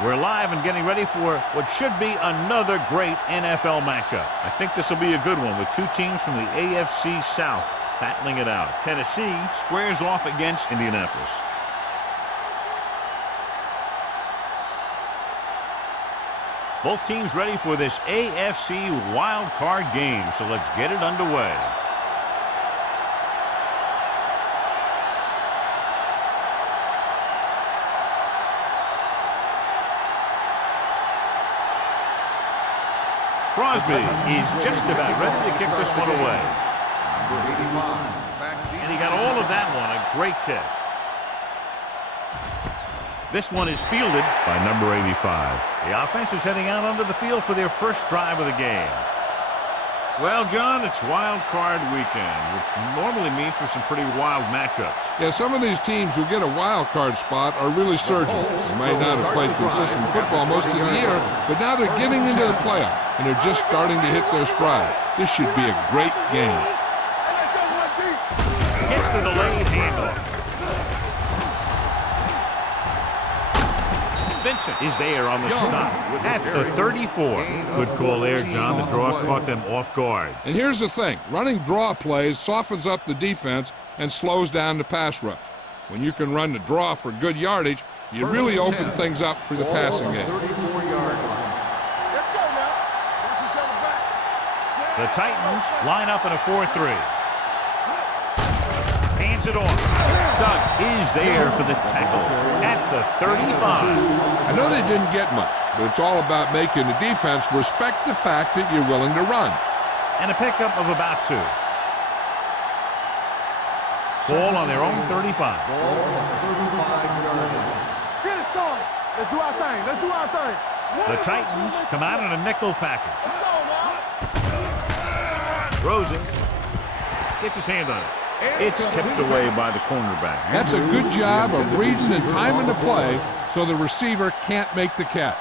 We're live and getting ready for what should be another great NFL matchup. I think this will be a good one with two teams from the AFC South battling it out. Tennessee squares off against Indianapolis. Both teams ready for this AFC Wildcard game, so let's get it underway. Crosby is just about ready to kick this one away. Number 85. And he got all of that one, a great kick. This one is fielded by number 85. The offense is heading out onto the field for their first drive of the game. Well, John, it's wild card weekend, which normally means for some pretty wild matchups. Yeah, some of these teams who get a wild card spot are really surging. They might not have played consistent football most of the year, but now they're getting into the playoff, and they're just starting to hit their stride. This should be a great game. Gets the delayed handoff. Vincent is there on the stop at the 34. Good call there, John. The draw caught them off guard. And here's the thing. Running draw plays softens up the defense and slows down the pass rush. When you can run the draw for good yardage, you really open things up for the passing game. The Titans line up in a 4-3. Hands it off. Sugg is there for the tackle at the 35. I know they didn't get much, but it's all about making the defense respect the fact that you're willing to run. And a pickup of about 2. Ball on their own 35. Ball on the 35-yard line. Get it, son. Let's do our thing. Let's do our thing. The Titans come out in a nickel package. Let's go, man. Throws it. Gets his hand on it. It's tipped away by the cornerback. That's a good job of reading and timing the play so the receiver can't make the catch.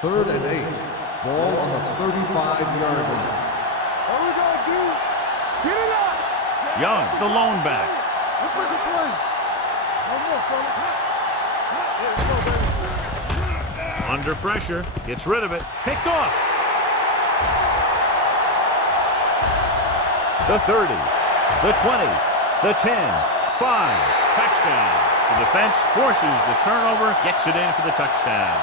Third and 8. Ball on the 35-yard line. What we gonna do? Get it up. Young, the lone back. Let's make a play. One more, fella. Under pressure. Gets rid of it. Picked off. The 30, the 20, the 10, 5, touchdown. The defense forces the turnover, gets it in for the touchdown.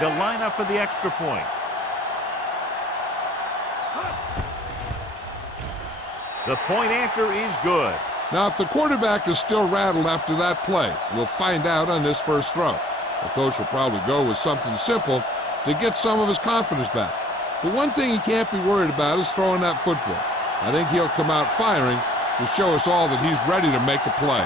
They'll line up for the extra point. The point after is good. Now, if the quarterback is still rattled after that play, we'll find out on this first throw. The coach will probably go with something simple to get some of his confidence back. But one thing he can't be worried about is throwing that football. I think he'll come out firing to show us all that he's ready to make a play.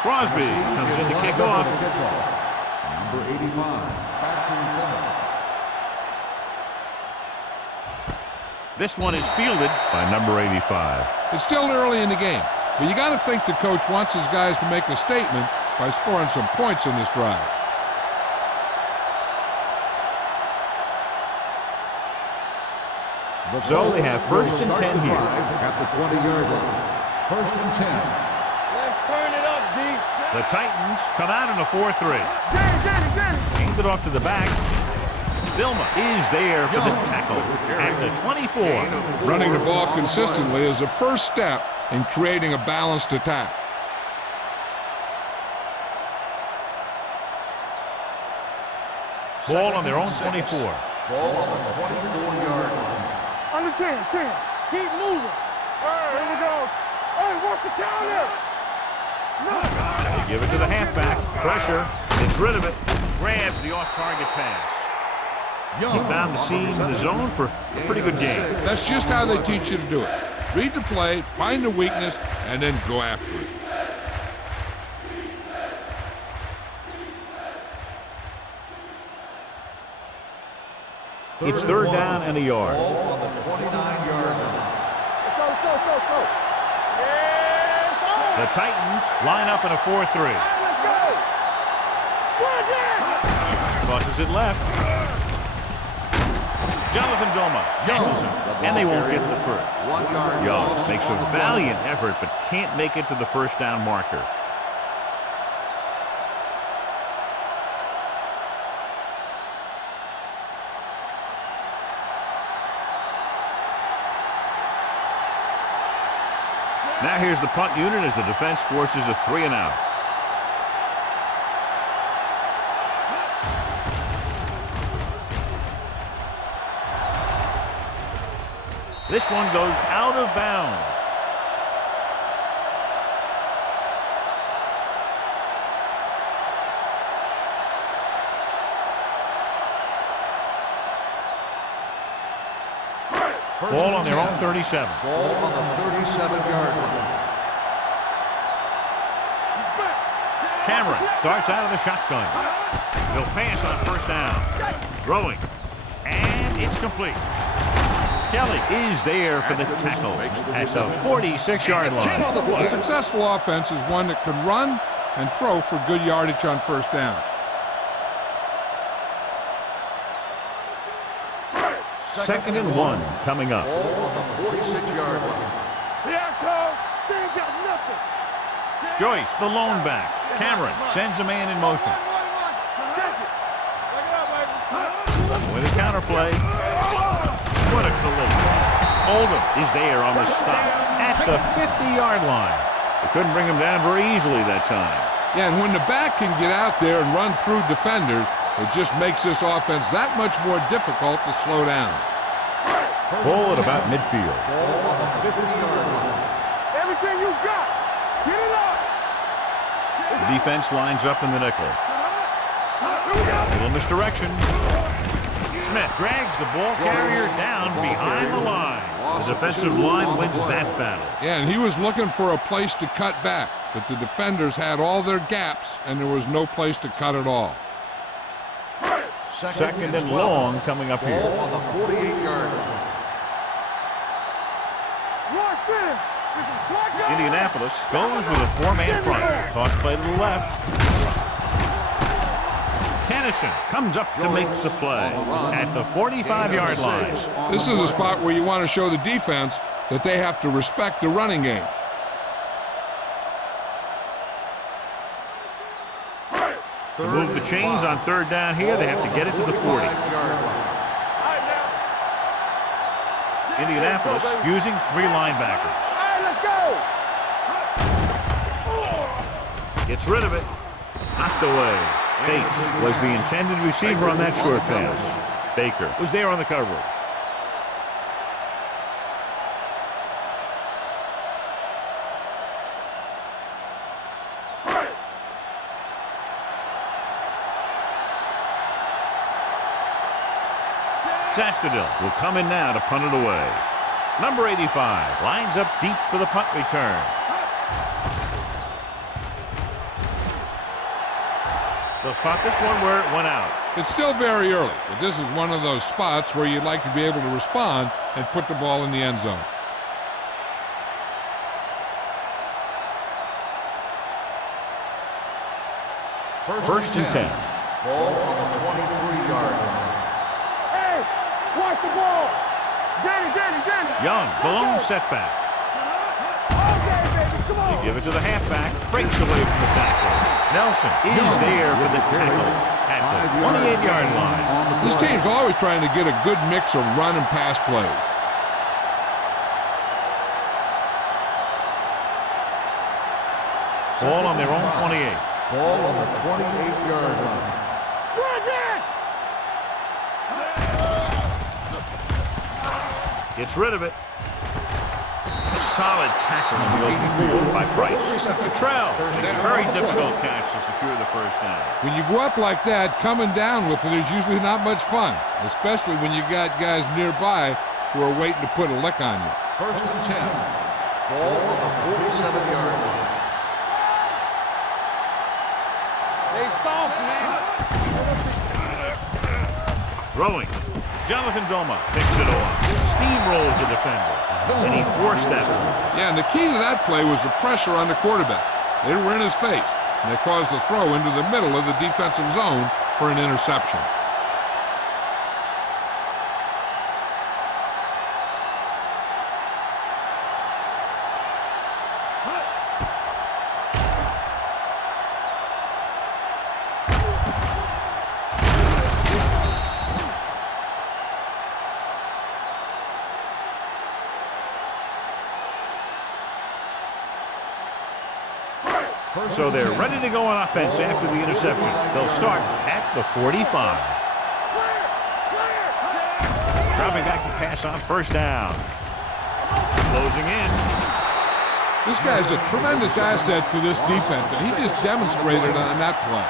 Crosby comes in to kick off. Number 85. Back to return. This one is fielded by number 85. It's still early in the game, but you got to think the coach wants his guys to make a statement by scoring some points in this drive. So they have first and 10 here. At the 20-yard line. First and 10. Let's turn it up, D. The Titans come out in a 4-3. Get it. Hand it off to the back. Vilma is there for the tackle at the 24. Running the ball consistently is the first step in creating a balanced attack. Ball on their own 24. Ball on the 24-yard line. Under 10. Keep moving. Here we go. Hey, what's the counter? They give it to the halfback. Pressure. Gets rid of it. Grabs the off-target pass. He found the seam in the zone for a pretty good game. That's just how they teach you to do it. Read the play, find the weakness, and then go after it. It's third down and a yard. Ball on the 29-yard line. Let's go, let's go, let's go, let's go. Yes, sir. The Titans line up in a 4-3. All right, let's go. Run down. Tosses it left. Jonathan Vilma tackles him, and they won't get the first. 1 yard Young loss makes a on the play. valiant effort, but can't make it to the first down marker. Now here's the punt unit as the defense forces a 3 and out. This one goes out of bounds. Ball on their own 37. Ball on the 37-yard line. Cameron starts out of the shotgun. He'll pass on first down. Throwing. And it's complete. Kelly is there for the tackle at the 46-yard line. A successful offense is one that can run and throw for good yardage on first down. Second and 1 coming up. Ball on the 46-yard line. Here I come. They ain't got nothing. Joyce, the lone back. Cameron sends a man in motion. Check it. Check it out, baby. With a counterplay. What a collision. Oldham is there on the stop at the 50-yard line. They couldn't bring him down very easily that time. Yeah, and when the back can get out there and run through defenders, it just makes this offense that much more difficult to slow down. Ball at about midfield. Ball on the 50-yard line. Everything you got. Get it up. The defense lines up in the nickel. Little misdirection. Smith drags the ball carrier down behind the line. The defensive line wins that battle. Yeah, and he was looking for a place to cut back, but the defenders had all their gaps, and there was no place to cut at all. Second and long coming up Ball here. on the 48-yard line. Rush in. Indianapolis goes with a 4-man front. Toss play to the left. Kennison comes up to make the play at the 45-yard line. This is a spot where you want to show the defense that they have to respect the running game. To move the chains on third down here, they have to get it to the 40. Indianapolis using 3 linebackers. All right, let's go. Gets rid of it. Knocked away. Bates was the intended receiver on that short pass. Baker was there on the coverage. Sastadil will come in now to punt it away. Number 85 lines up deep for the punt return. They'll spot this one where it went out. It's still very early, but this is one of those spots where you'd like to be able to respond and put the ball in the end zone. First and 10. Ball on the 23-yard line. Hey, watch the ball. Danny. Young, the lone setback. Okay, baby, come on. They give it to the halfback. Breaks away from the tackle. Nelson is there for the tackle at the 28-yard line. This team's always trying to get a good mix of run and pass plays. Ball on their own 28. Ball on the 28-yard line. Run that. Gets rid of it. A solid tackle in the open field by Price. Trell makes a very difficult catch to secure the first down. When you go up like that, coming down with it is usually not much fun, especially when you got guys nearby who are waiting to put a lick on you. 1st and 10. Ball on the 47-yard line. Stay soft, man. Throwing. Jonathan Vilma picks it off. Steamrolls the defender. And he forced that one. Yeah, and the key to that play was the pressure on the quarterback. They were in his face, and they caused the throw into the middle of the defensive zone for an interception. So they're ready to go on offense after the interception. They'll start at the 45. Dropping back to pass on first down. Closing in. This guy's a tremendous asset to this defense, and he just demonstrated on that play.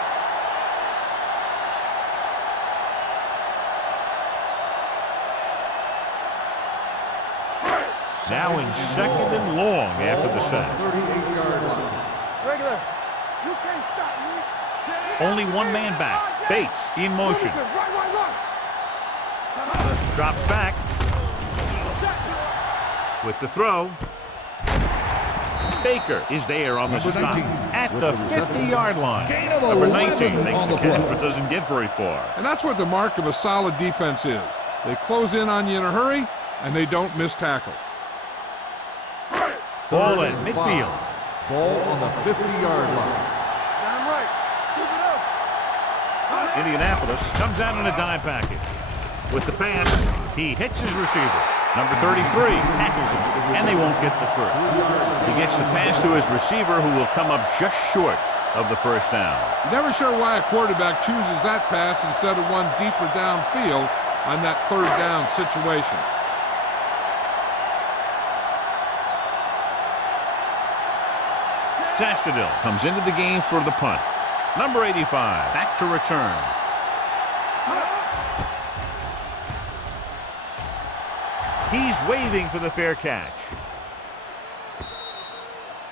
Now in 2nd and long after the sack. 38-yard line. Regular. You can't stop me. Only one man back. Bates in motion. Right. Drops back. With the throw. Baker is there on the stop at the 50-yard line. Number 19 makes the catch but doesn't get very far. And that's what the mark of a solid defense is. They close in on you in a hurry, and they don't miss tackle. Ball at midfield. Ball on the 50-yard line. Damn right. Keep it up. Indianapolis comes out in a dime package. With the pass, he hits his receiver. Number 33 tackles him, and they won't get the first. He gets the pass to his receiver, who will come up just short of the first down. You're never sure why a quarterback chooses that pass instead of one deeper downfield on that 3rd down situation. Sastadil comes into the game for the punt. Number 85 back to return. He's waving for the fair catch.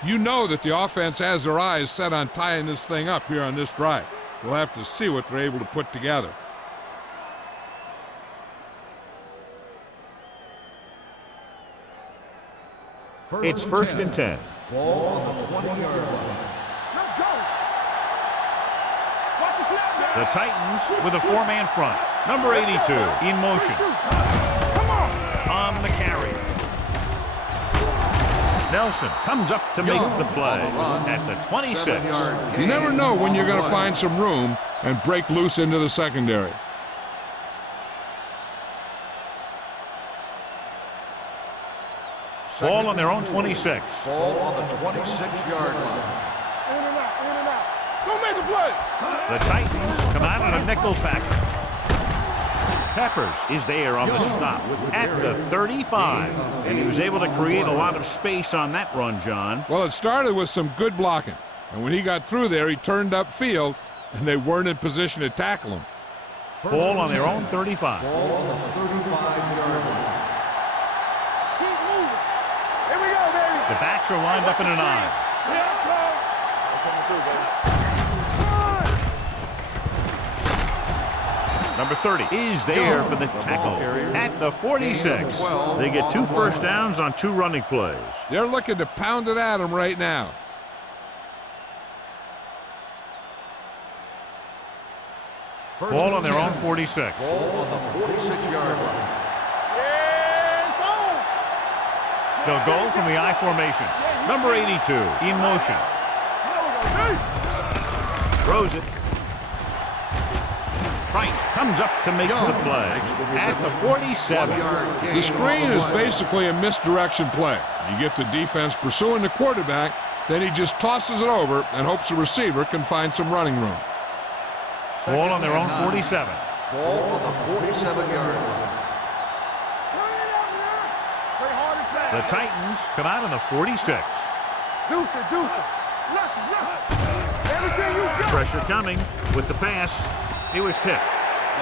You know that the offense has their eyes set on tying this thing up here on this drive. We'll have to see what they're able to put together. It's 1st and 10. Ball on the 20-yard line. Let's go. Watch the snap. The Titans with a 4-man front. Number 82 in motion. Come on. The carry. Nelson comes up to make the play at the 26. You never know when you're going to find some room and break loose into the secondary. Ball on their own 26. Ball on the 26-yard line. In and out. Don't make a play. The Titans come out in a nickel package. Peppers is there on the stop at the 35. And he was able to create a lot of space on that run, John. Well, it started with some good blocking. And when he got through there, he turned upfield, and they weren't in position to tackle him. Ball on their own 35. Ball on the 35-yard line. Keep moving. Here we go, baby. The backs are lined up in an eye. Yeah, go. That's what we do, baby. Number 30 is there for the tackle at the 46. They get 2 first downs on 2 running plays. They're looking to pound it at him right now. Ball on their own 46. Ball on the 46-yard line. Yeah, it's on. They'll go from the I formation. Number 82 in motion. Throws it. Price comes up to make the play at the 47. The screen is basically a misdirection play. You get the defense pursuing the quarterback, then he just tosses it over and hopes the receiver can find some running room. Ball on their own 47. Ball on the 47-yard line. Play hard and fast. The Titans come out on the 46. Deuce it. Look. Everything you got. Pressure coming with the pass. It was tipped.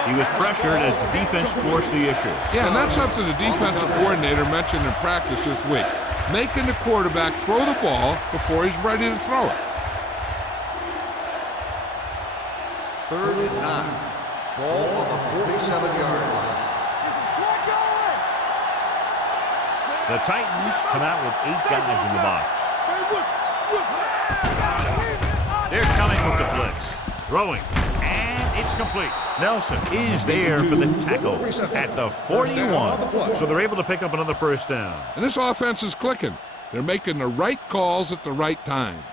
He was pressured as the defense forced the issue. Yeah, and that's something the defensive coordinator mentioned in practice this week. Making the quarterback throw the ball before he's ready to throw it. 3rd and 9. Ball on the 47-yard line. The Titans come out with 8 guys in the box. They're coming with the blitz. Throwing. And it's complete. Nelson is there for the tackle at the 41. So they're able to pick up another first down. And this offense is clicking. They're making the right calls at the right time.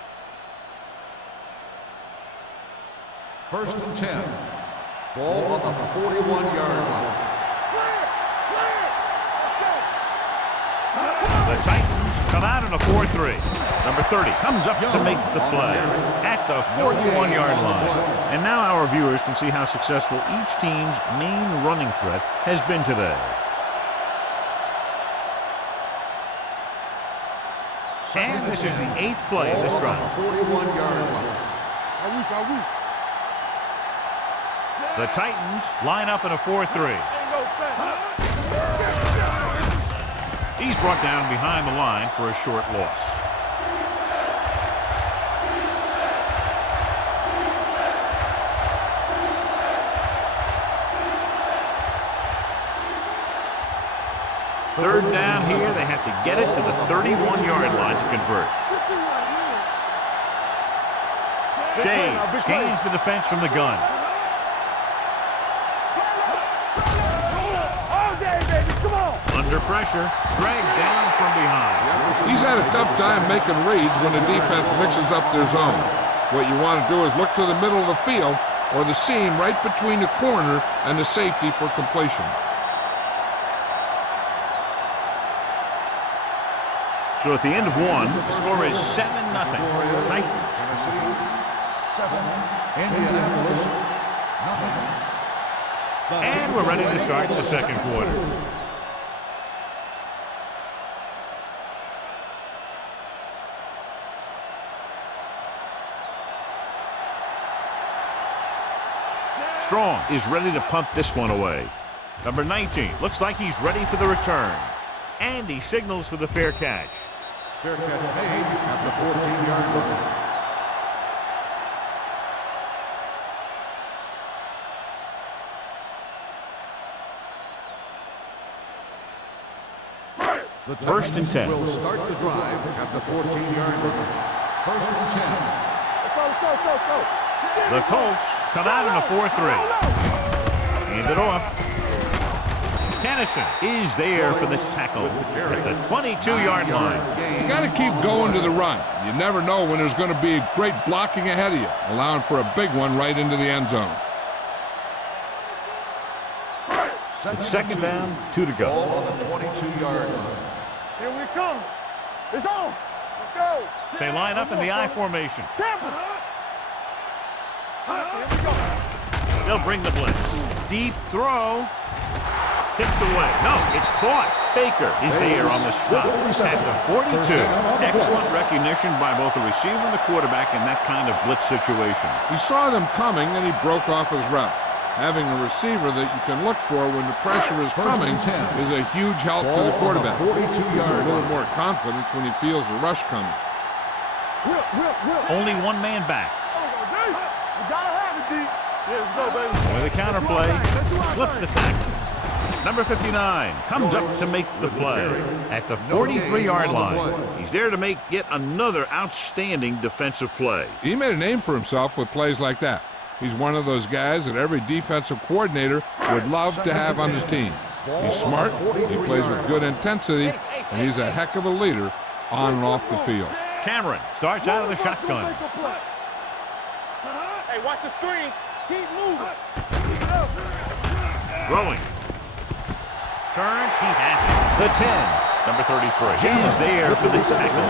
1st and 10. Ball on the 41-yard line. The Titans come out in a 4-3. Number 30 comes up to make the play at the 41-yard line. And now our viewers can see how successful each team's main running threat has been today. And this is the 8th play of this drive. 41-yard line. The Titans line up in a 4-3. He's brought down behind the line for a short loss. Third down here. They have to get it to the 31-yard line to convert. Shea scans the defense from the gun. Under pressure, dragged down from behind. He's had a tough time making reads when the defense mixes up their zone. What you want to do is look to the middle of the field or the seam right between the corner and the safety for completions. So at the end of one, the score is 7-0. Titans. 7. Indianapolis. 0. And we're ready to start the second quarter. Strong is ready to punt this one away. Number 19 looks like he's ready for the return. And he signals for the fair catch. Fair catch made at the 14-yard line. The 1st and 10. Will start the drive at the 14-yard line. 1st and 10. Let's go. The Colts come out in a 4-3. Hand it off. Tennyson is there for the tackle at the 22-yard line. You got to keep going to the run. You never know when there's going to be great blocking ahead of you, allowing for a big one right into the end zone. It's 2nd down, 2 to go. Ball on the 22-yard line. Here we come. It's on. Let's go. They line up in the I formation. Tampa. Here we go. They'll bring the blitz. Deep throw. Tipped away. No, it's caught. Baker is there on the stop at the 42. Excellent recognition by both the receiver and the quarterback in that kind of blitz situation. He saw them coming and he broke off his route. Having a receiver that you can look for when the pressure is coming is a huge help to the quarterback. 42-yard a little more confidence when he feels the rush coming. Only one man back. You gotta have it, D. Here we go, baby. With a counterplay, slips the tackle. Number 59 comes up to make the play at the 43-yard line. He's there to make yet another outstanding defensive play. He made a name for himself with plays like that. He's one of those guys that every defensive coordinator would love to have on his team. He's smart, he plays with good intensity, and he's a heck of a leader on and off the field. Cameron starts out of the shotgun. Hey, watch the screen. Keep moving. Throwing. Turns, he has it. The 10, number 33. He's there for the tackle.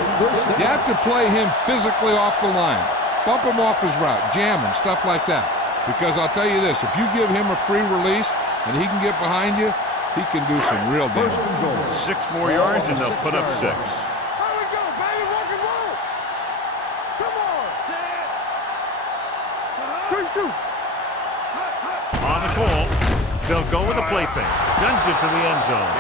You have to play him physically off the line. Bump him off his route, jam him, stuff like that. Because I'll tell you this, if you give him a free release and he can get behind you, He can do some real First damage. and goal. 6 more yards, and they'll put up 6. Here we go, baby. Rock and roll. Come on. Good shoot. On the call, they'll go with a play fake. Guns it to the end zone.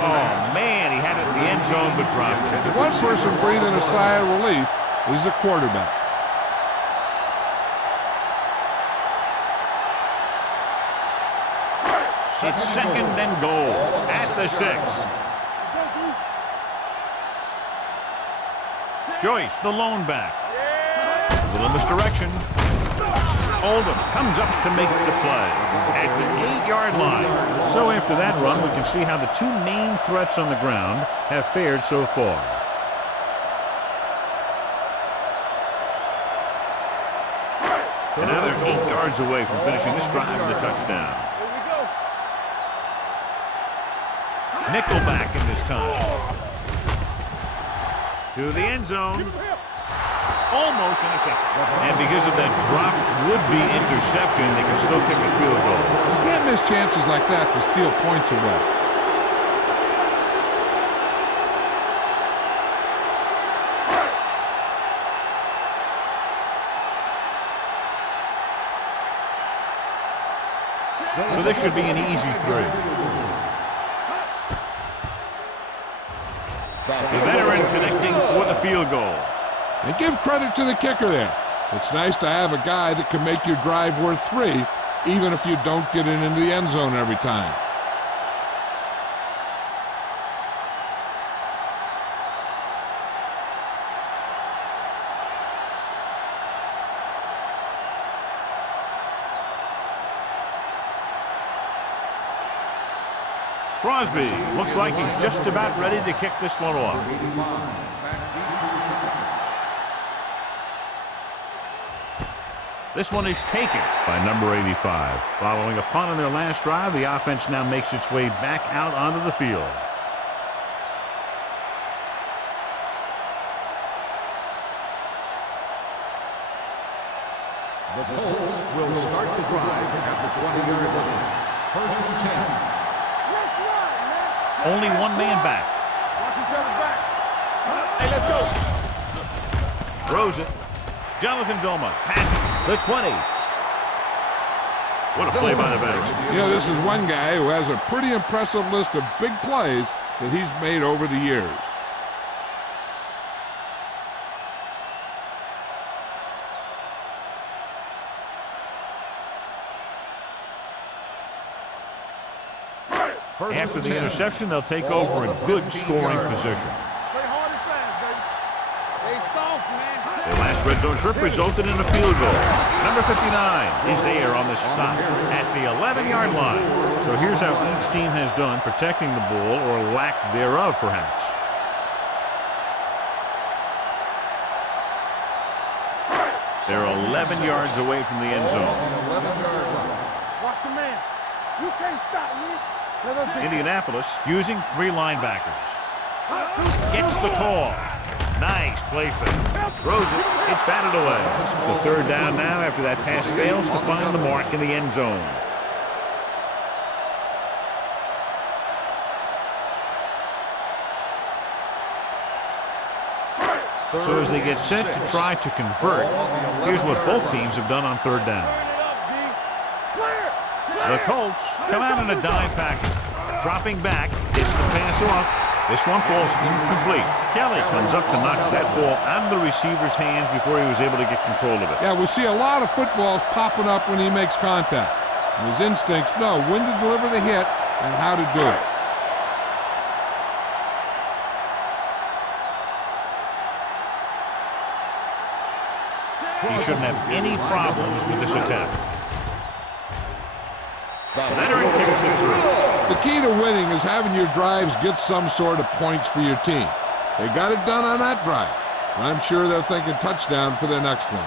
Oh, man, he had it in the end zone but dropped it. One person breathing a sigh of relief is the quarterback. It's 2nd and goal at the 6. Joyce, the lone back. Little misdirection. Oldham comes up to make the play at the 8-yard line. So after that run, we can see how the 2 main threats on the ground have fared so far. And now they're 8 yards away from finishing this drive with a touchdown. Nickelback in this time. To the end zone. Almost intercepted. And because of that drop would-be interception, they can still kick a field goal. You can't miss chances like that to steal points away. So this should be an easy 3. The veteran connecting for the field goal. And give credit to the kicker there. It's nice to have a guy that can make your drive worth 3, even if you don't get it into the end zone every time. Crosby looks like he's just about ready to kick this one off. This one is taken by number 85. Following a punt on their last drive, the offense now makes its way back out onto the field. The Colts will start the drive at the 20-yard line. 1st and 10. Only 1 man back. Watch each other back. Hey, let's go. Throws it. Jonathan Vilma passes the 20. What a play by the backs. You know, this is one guy who has a pretty impressive list of big plays that he's made over the years. After the interception, they'll take over in good scoring position. Play hard and fast, baby. Stay soft, man. Their last red zone trip resulted in a field goal. Number 59 is there on the stop at the 11-yard line. So here's how each team has done protecting the ball, or lack thereof, perhaps. They're 11 yards away from the end zone. Watch your man. You can't stop me. Indianapolis using 3 linebackers. Gets the call. Nice play fake. Throws it. It's batted away. So 3rd down now after that pass fails to find the mark in the end zone. So as they get set to try to convert, here's what both teams have done on 3rd down. The Colts come out in a dime package. Dropping back, gets the pass off. This one falls incomplete. Kelly comes up to knock that ball out of the receiver's hands before he was able to get control of it. Yeah, we see a lot of footballs popping up when he makes contact. And his instincts know when to deliver the hit and how to do it. He shouldn't have any problems with this attempt. The veteran kicks it through. The key to winning is having your drives get some sort of points for your team. They got it done on that drive. I'm sure they're thinking touchdown for their next one.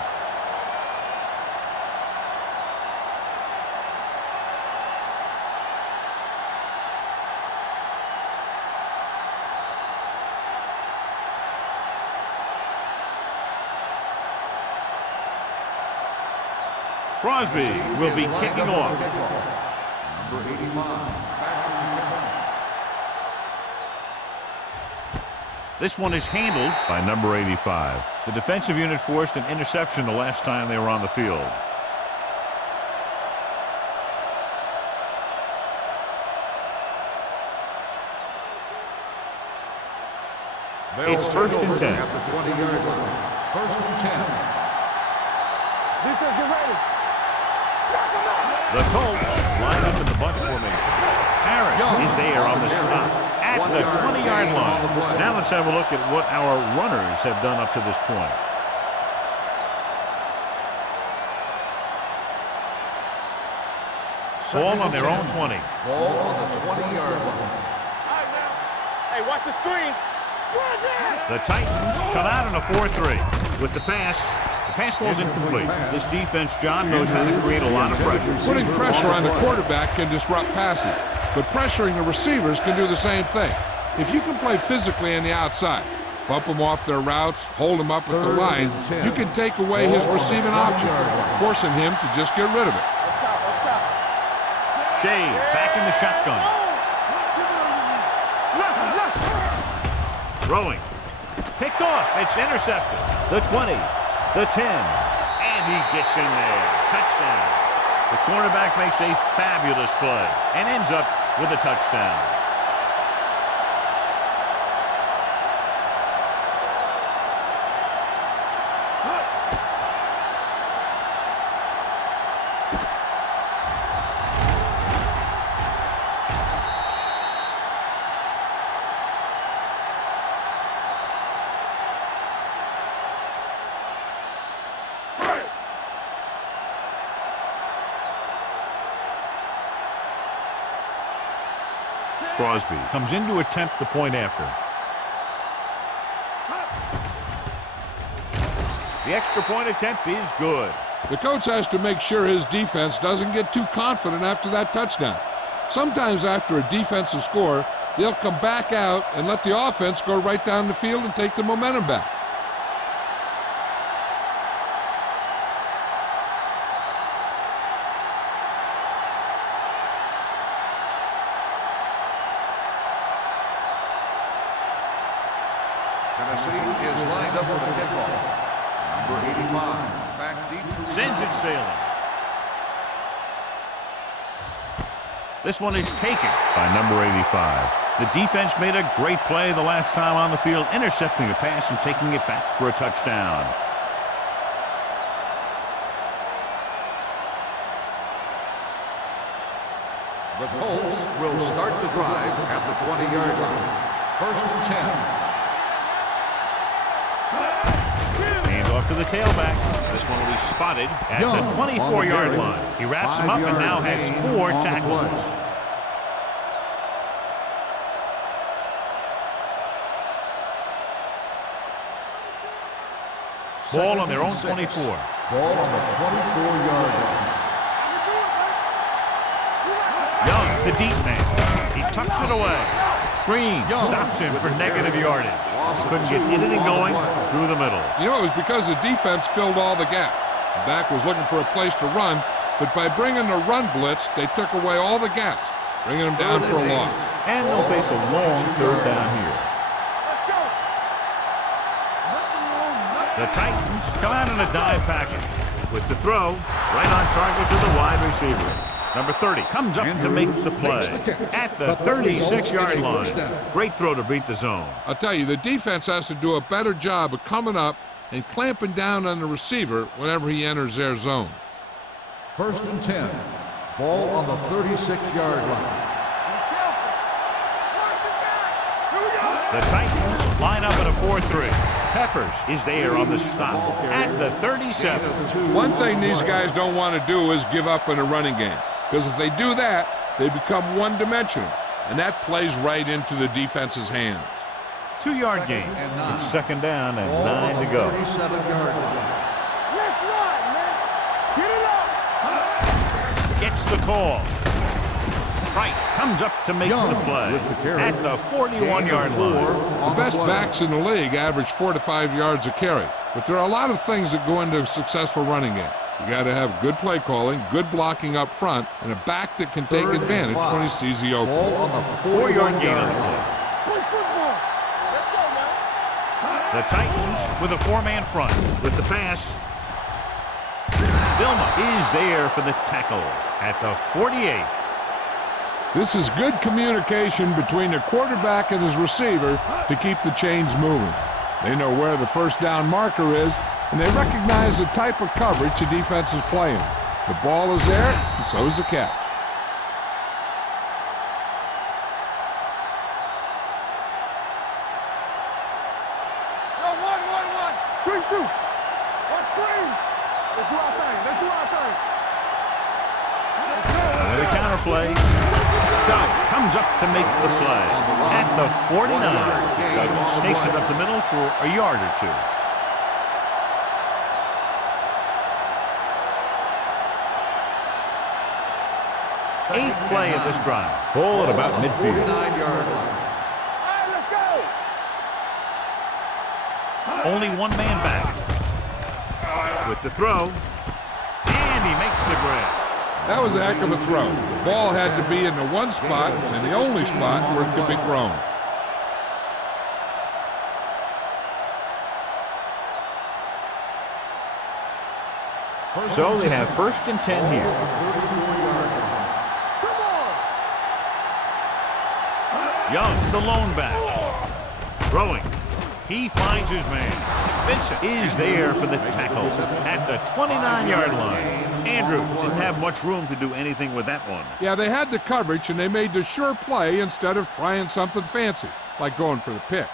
Crosby will be kicking off. Number 85, back to return. This one is handled by number 85. The defensive unit forced an interception the last time they were on the field. It's first and 10. At the 20-yard line. First and 10. Defense, get ready. Knock him out. The Colts line up in the bunch formation. Harris is there on the stop at the 20-yard line. Now let's have a look at what our runners have done up to this point. Ball on their own 20. Ball on the 20-yard line. All right, now. Hey, watch the screen. The Titans come out in a 4-3 with the pass. The pass falls incomplete. This defense, John, knows how to create a lot of pressure. Putting pressure on the quarterback can disrupt passing, but pressuring the receivers can do the same thing. If you can play physically on the outside, bump them off their routes, hold them up at the line, you can take away his receiving option, forcing him to just get rid of it. Shea back in the shotgun. Throwing. Picked off. It's intercepted. The 20. The 10. And he gets in there. Touchdown. The cornerback makes a fabulous play and ends up with a touchdown. Crosby comes in to attempt the point after. The extra point attempt is good. The coach has to make sure his defense doesn't get too confident after that touchdown. Sometimes after a defensive score, they'll come back out and let the offense go right down the field and take the momentum back. Tennessee is lined up for the kickoff. Number 85, back deep to Sends it sailing. This one is taken by number 85. The defense made a great play the last time on the field, intercepting a pass and taking it back for a touchdown. The Colts will start the drive at the 20-yard line. First and 10. Off to the tailback. This one will be spotted at the 24-yard line. He wraps him up and now has 4 tackles. Ball on their own 24. Ball on the 24-yard line. Young, the deep man. He tucks it away. Green stops him for negative yardage. Couldn't get anything going through the middle. You know, it was because the defense filled all the gap. The back was looking for a place to run, but by bringing the run blitz, they took away all the gaps, bringing them down for a loss. And they'll face a long third down here. The Titans come out in a dime package with the throw right on target to the wide receiver. Number 30 comes up to make the play at the 36-yard line. Great throw to beat the zone. I'll tell you, the defense has to do a better job of coming up and clamping down on the receiver whenever he enters their zone. First and 10. Ball on the 36-yard line. The Titans line up in a 4-3. Peppers is there on the stop at the 37. One thing these guys don't want to do is give up in a running game, because if they do that, they become one-dimensional, and that plays right into the defense's hands. 2-yard gain. It's second down and 9 to go. 37-yard line. Let's run, man. Get it up. Gets the call. Wright comes up to make the play at the 41-yard line. The best backs in the league average 4 to 5 yards a carry, but there are a lot of things that go into a successful running game. You got to have good play calling, good blocking up front, and a back that can take advantage when he sees the opening. Ball on the 4-yard gain on the play. Play football. Let's go, man. The Titans with a four-man front. With the pass. Vilma is there for the tackle at the 48. This is good communication between the quarterback and his receiver to keep the chains moving. They know where the first down marker is, and they recognize the type of coverage the defense is playing. The ball is there, and so is the catch. Three shoot. One screen. Let's do our thing. Let's do our thing. With a counter play. South comes up to make the play at the 49. Douglas takes it up the middle for a yard or two. Eighth play of this drive. Ball at about midfield. 49-yard line. All right, let's go. Only one man back. With the throw. And he makes the grab. That was a heck of a throw. The ball had to be in the one spot and the only spot where it could be thrown. So they have 1st and 10 here. Young, the lone back. Throwing. He finds his man. Vincent is there for the tackle at the 29-yard line. Andrews didn't have much room to do anything with that one. Yeah, they had the coverage, and they made the sure play instead of trying something fancy, like going for the pick.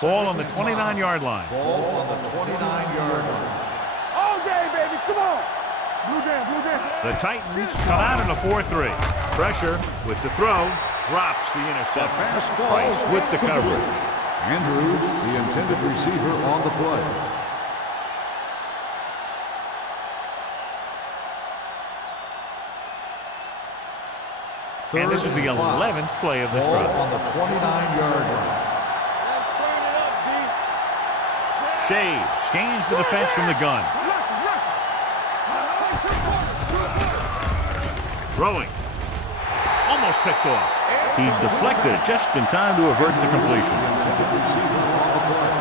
Ball on the 29-yard line. Ball on the 29-yard line. All day, baby. Come on. Blue jam, blue jam. The Titans come out in a 4-3. Pressure with the throw. Drops the interception. Pass Price falls with the coverage. Andrews, the intended receiver on the play. And this is the 11th play of this Ball drive. on the 29-yard line. Let's turn it up, D. Shade scans the defense from the gun. Throwing. Almost picked off. He deflected it just in time to avert the completion. Intended receiver on the play.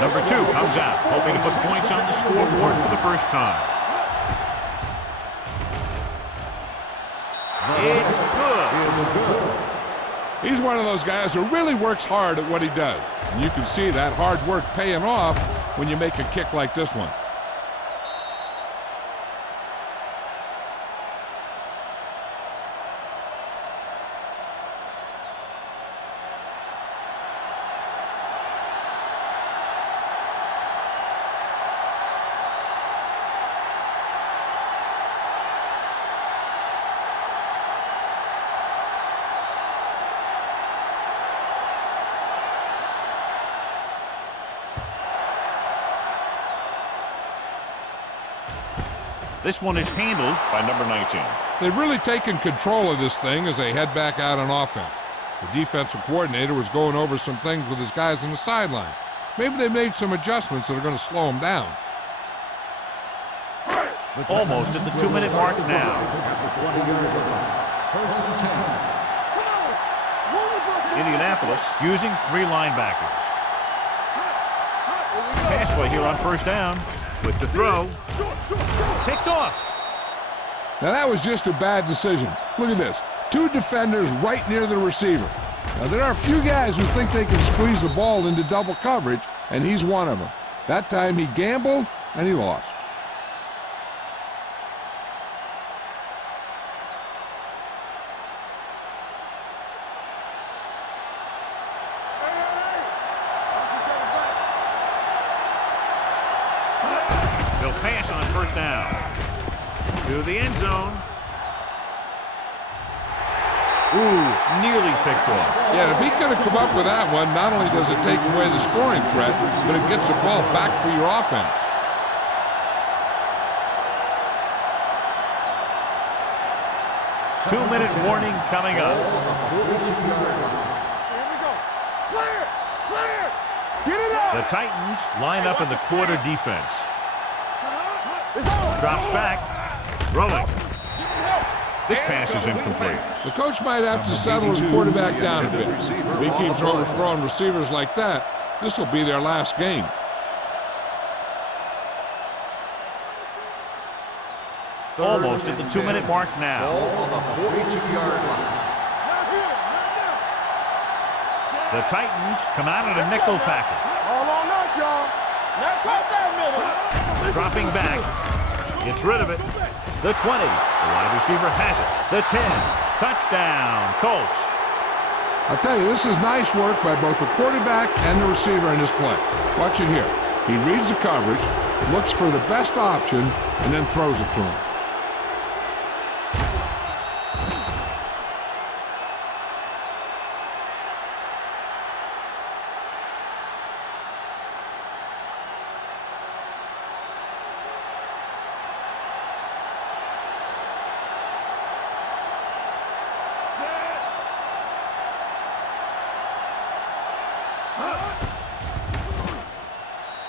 Number 2 comes out, hoping to put points on the scoreboard for the first time. It's good. He's one of those guys who really works hard at what he does. And you can see that hard work paying off when you make a kick like this one. This one is handled by number 19. They've really taken control of this thing as they head back out on offense. The defensive coordinator was going over some things with his guys on the sideline. Maybe they made some adjustments that are going to slow them down. Almost at the 2-minute mark now. At the 20-yard line. 1st and 10. Indianapolis using 3 linebackers. Pass play here on 1st down with the throw. Picked off. Now that was just a bad decision. Look at this. 2 defenders right near the receiver. Now there are a few guys who think they can squeeze the ball into double coverage, and he's one of them. That time he gambled, and he lost. He'll pass on 1st down. To the end zone. Ooh, nearly picked off. Yeah, if he could have come up with that one, not only does it take away the scoring threat, but it gets the ball back for your offense. Two-minute warning coming up. On the 42-yard line. Here we go. Clear! Clear! Get it out! The Titans line up in the quarter defense. Drops back. Rolling. This pass is incomplete. The coach might have to settle his quarterback down a bit. If he keeps overthrowing receivers like that, this will be their last game. Almost at the 2-minute mark now. Ball on the 42-yard line. The Titans come out in a nickel package. All on us, y'all. Now put that middle. Dropping back. Gets rid of it. The 20. The wide receiver has it. The 10. Touchdown, Colts. I'll tell you, this is nice work by both the quarterback and the receiver in this play. Watch it here. He reads the coverage, looks for the best option, and then throws it to him.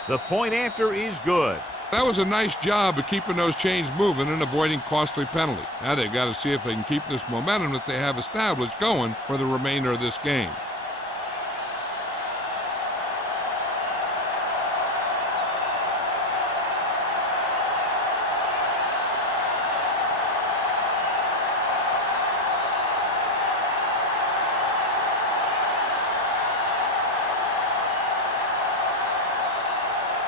The point after is good. That was a nice job of keeping those chains moving and avoiding costly penalty. Now they've got to see if they can keep this momentum that they have established going for the remainder of this game.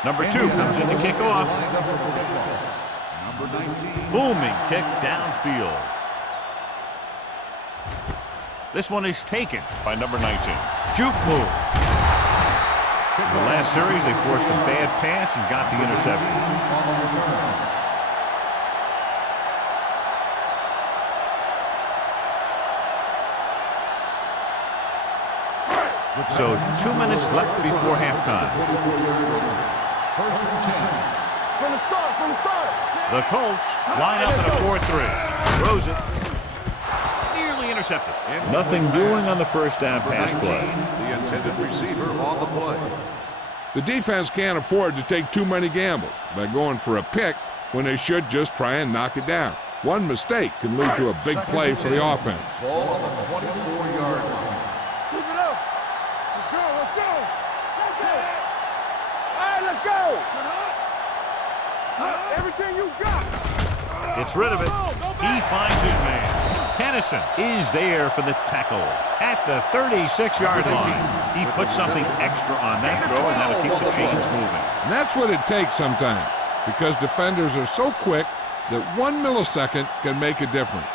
Number 2 comes in to kick off. Number 19. Booming kick downfield. This one is taken by number 19. Juke move. In the last series, they forced a bad pass and got the interception. So 2 minutes left before halftime. First and 10. From the start. The Colts line up in a 4-3. Throws it. Nearly intercepted. Nothing doing on the first down pass play. The intended receiver on the play. The defense can't afford to take too many gambles by going for a pick when they should just try and knock it down. One mistake can lead to a big play for the offense. Ball on the 24-yard line. Keep it up. Let's go. That's it. All right, let's go. Everything you got. Gets rid of it. He finds his man. Tennyson is there for the tackle at the 36-yard line. He put something extra on that throw, and that'll keep the chains moving. And that's what it takes sometimes, because defenders are so quick that 1 millisecond can make a difference.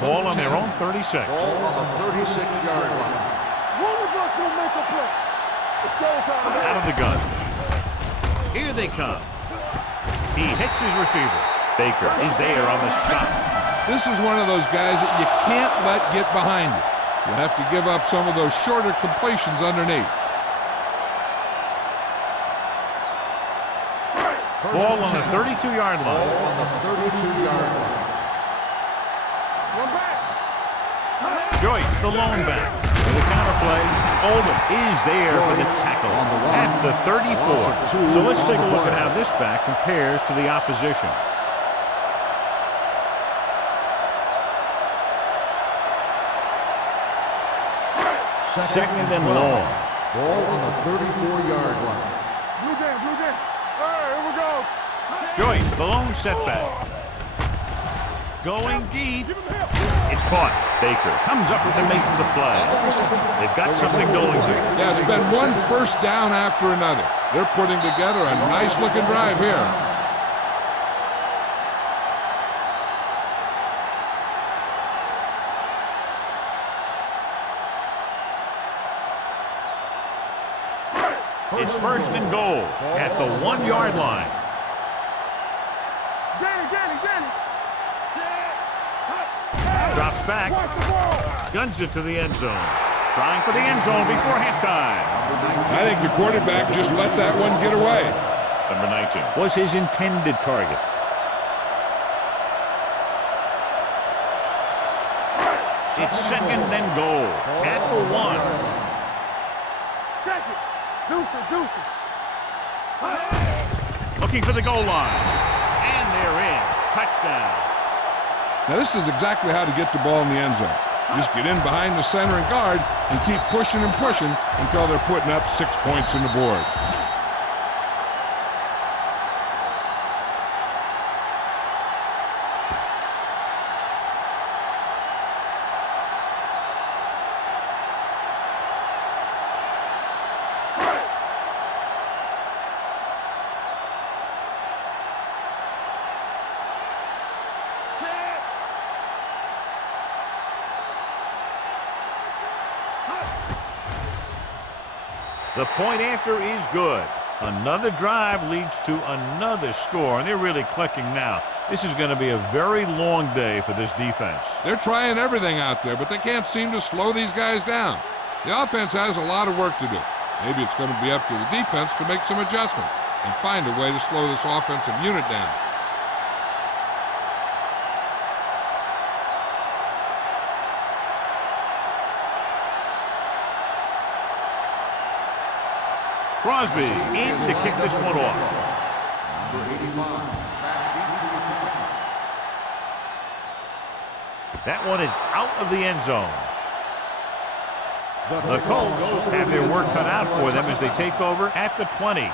Ball on their own 36. Ball on the 36-yard line. One of us will make a play. It's showtime. Out of the gun. Here they come. He hits his receiver. Baker is there on the stop. This is one of those guys that you can't let get behind you. You have to give up some of those shorter completions underneath. Ball on the 32-yard line. Ball on the 32-yard line. One back. Joyce, the lone back. For the counterplay, Oldham is there for the tackle at the 34. So let's take a look at how this back compares to the opposition. Second and long. Ball on the 34-yard line. Blue game. All right, here we go. Joyce, the lone setback. Going deep. Give him help. It's caught. Baker comes up to make the play. They've got something going here. Yeah, it's been one first down after another. They're putting together a nice-looking drive here. It's first and goal at the 1-yard line. Danny. Drops back. Watch the ball. Guns it to the end zone. Trying for the end zone before halftime. I think the quarterback just let that one get away. Number 19 was his intended target. It's second and goal at the 1. Check it. Deuce. Looking for the goal line. And they're in. Touchdown. Now this is exactly how to get the ball in the end zone. Just get in behind the center and guard and keep pushing and pushing until they're putting up 6 points on the board. The point after is good. Another drive leads to another score, and they're really clicking now. This is going to be a very long day for this defense. They're trying everything out there, but they can't seem to slow these guys down. The offense has a lot of work to do. Maybe it's going to be up to the defense to make some adjustment and find a way to slow this offensive unit down. Crosby in to kick this one off. Number 85, back into return. That one is out of the end zone. The Colts have their work cut out for them as they take over at the 20.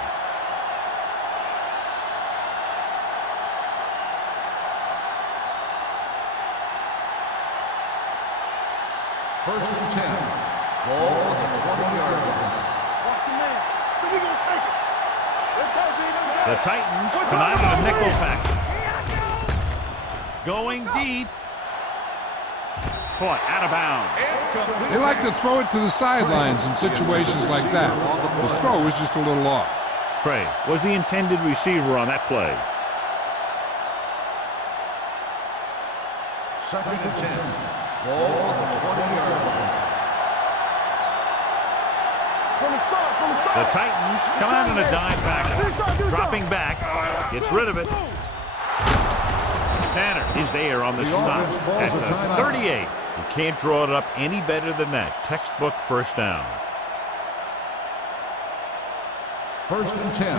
First and 10. Ball on the 20-yard line. Watch your man. So we gonna take it. Let's go, D. The Titans come out of the nickel package. Going deep. Caught out of bounds. They like to throw it to the sidelines in situations like that. His throw was just a little off. Craig was the intended receiver on that play. Second and 10. Ball on the 20-yard line. From the start. The Titans come out in a dime package. Dropping back. Gets rid of it. Tanner is there on the stop at the 38. You can't draw it up any better than that. Textbook first down. First and 10.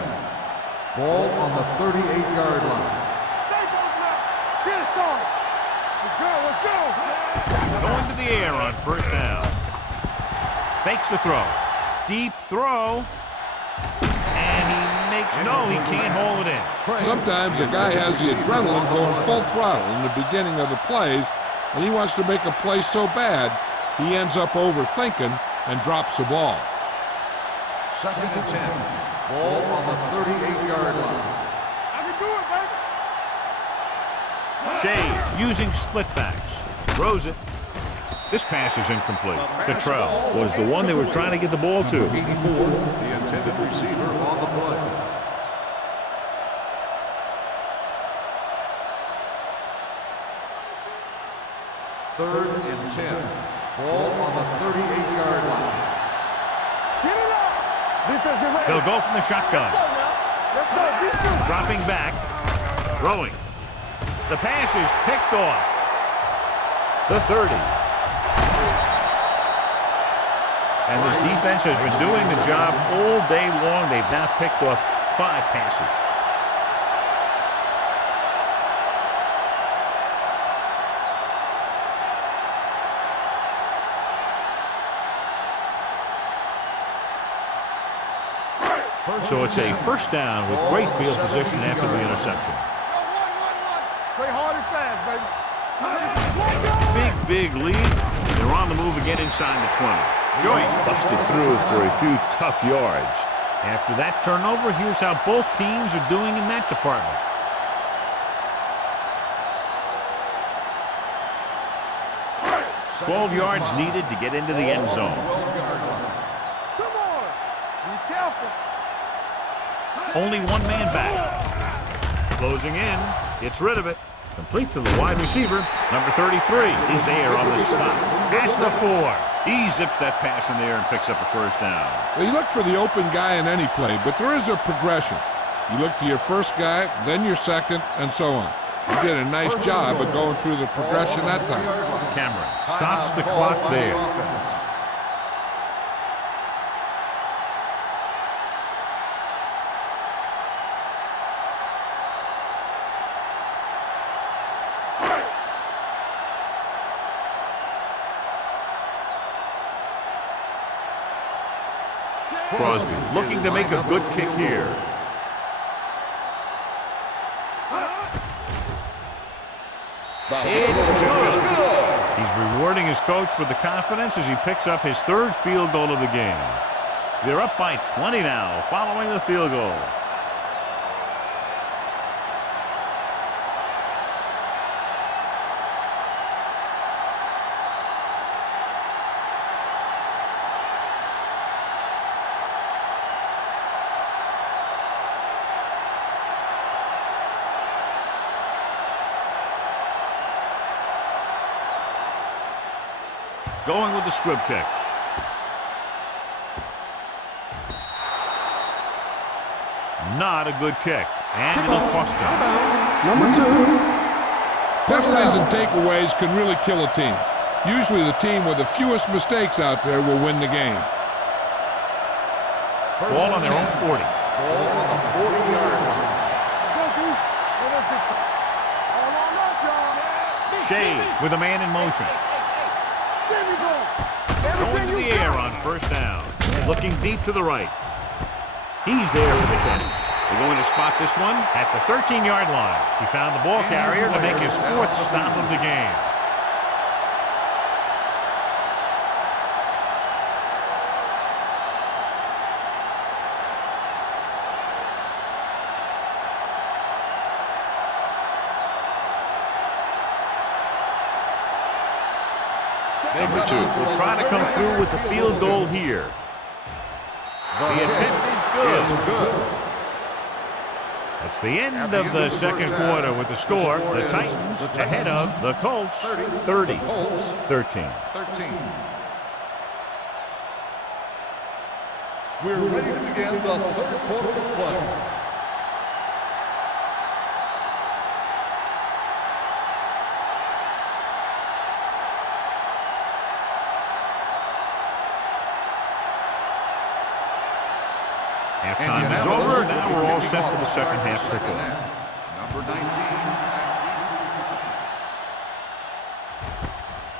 Ball on the 38-yard line. Get it, son. Let's go. Going to the air on first down. Fakes the throw. Deep throw. And he can't hold it in. Sometimes a guy has the adrenaline going full throttle in the beginning of the plays, and he wants to make a play so bad, he ends up overthinking and drops the ball. Second and 10. Ball on the 38-yard line. I can do it, baby. Shea using split backs. Throws it. This pass is incomplete. Cottrell was the one they were trying to get the ball to. 84, the intended receiver on the play. Third and 10. Ball on the 38-yard line. Get it up. Defense, get ready. They'll go from the shotgun. Let's go. Defense. Dropping back. Throwing. The pass is picked off. The 30. And this defense has been doing the job all day long. They've now picked off 5 passes. So it's a first down with great field position after the interception. Play hard and fast, baby. Big lead. They're on the move again inside the 20. Joyce busted through for a few tough yards. After that turnover, here's how both teams are doing in that department. $12 yards needed to get into the end zone. Come on. Be careful. Only one man back. Closing in. Gets rid of it. Complete to the wide receiver. Number 33 is there on the stop. At the 4. He zips that pass in there and picks up a first down. Well, you look for the open guy in any play, but there is a progression. You look to your first guy, then your second, and so on. You did a nice job of going through the progression that time. Cameron stops the clock there. Crosby looking to make a good kick here. It's good. He's rewarding his coach for the confidence as he picks up his third field goal of the game. They're up by 20 now following the field goal. Going with the squib kick. Not a good kick. And it'll cost them. Number 2. Penalties and takeaways can really kill a team. Usually the team with the fewest mistakes out there will win the game. Ball on their own 40. Ball on the 40-yard line. Shea with a man in motion. Going to the air on first down. Looking deep to the right. He's there for the catch. They're going to spot this one at the 13-yard line. He found the ball carrier to make his fourth stop of the game. Number 2 will try to come through with the field goal here. The attempt is good. That's the end of the second quarter with the score. The Titans ahead of the Colts 30-13. We're ready to begin the third quarter of play. Halftime is over. Now we're all set for the second half kickoff. Number 19.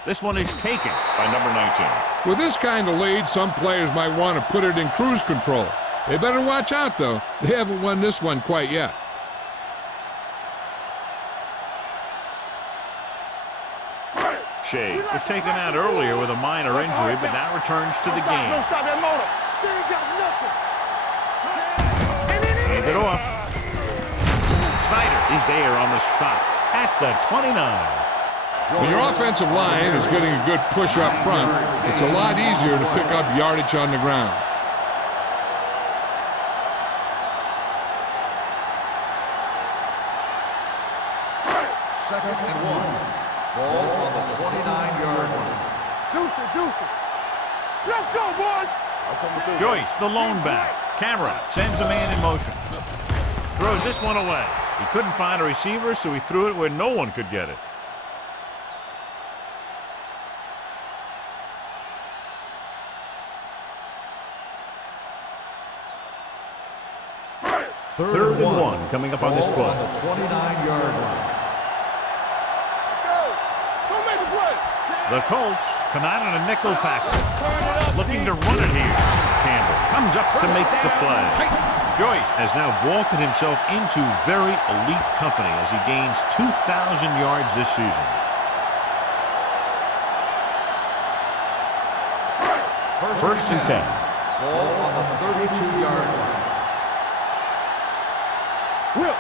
This one is taken by number 19. With this kind of lead, some players might want to put it in cruise control. They better watch out, though. They haven't won this one quite yet. Shea was taken out earlier with a minor injury, but now returns to the game. Don't stop that motor. They ain't got nothing. Hand it off. Snyder is there on the stop at the 29. When your offensive line is getting a good push up front, it's a lot easier to pick up yardage on the ground. Second and 1. Ball on the 29-yard line. Deuce it. Let's go, boys. Joyce, the lone back. Camera sends a man in motion. Throws this one away. He couldn't find a receiver, so he threw it where no one could get it. Third and one coming up on this play. On the 29-yard line. Don't make a play. The Colts come out in a nickel package. Looking to run it here. Campbell comes up to make the play. Joyce has now vaulted himself into very elite company as he gains 2,000 yards this season. First and 10. Ball on the 32-yard line. Will.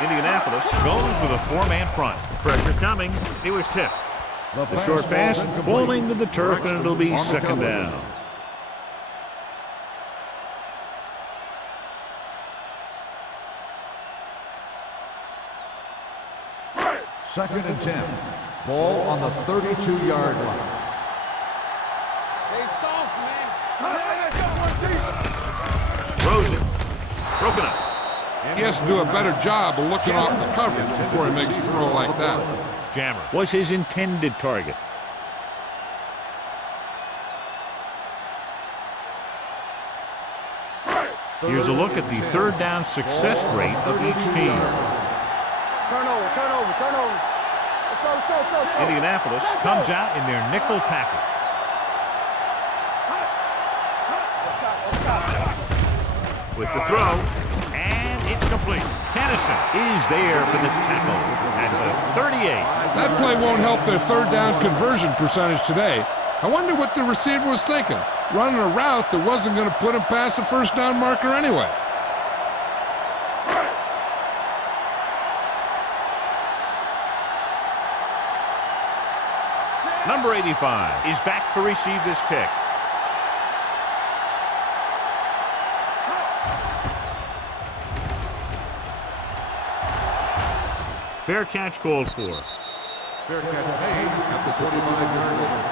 Indianapolis goes with a four-man front. Pressure coming. It was tipped. The short pass falling to the turf, and it'll be second down. Second and 10. Ball on the 32-yard line. They soft, man. Rosen broken up. He has to do a better job of looking off the coverage before he makes a throw like that. Jammer was his intended target. Here's a look at the third down success rate of each team. Turnover. Let's go. Indianapolis comes out in their nickel package. with the throw, and it's complete. Tennyson is there for the tackle at the 38. That play won't help their third down conversion percentage today. I wonder what the receiver was thinking, running a route that wasn't going to put him past the first down marker anyway. Number 85 is back to receive this kick. Fair catch called for. Fair catch made at the 25-yard line.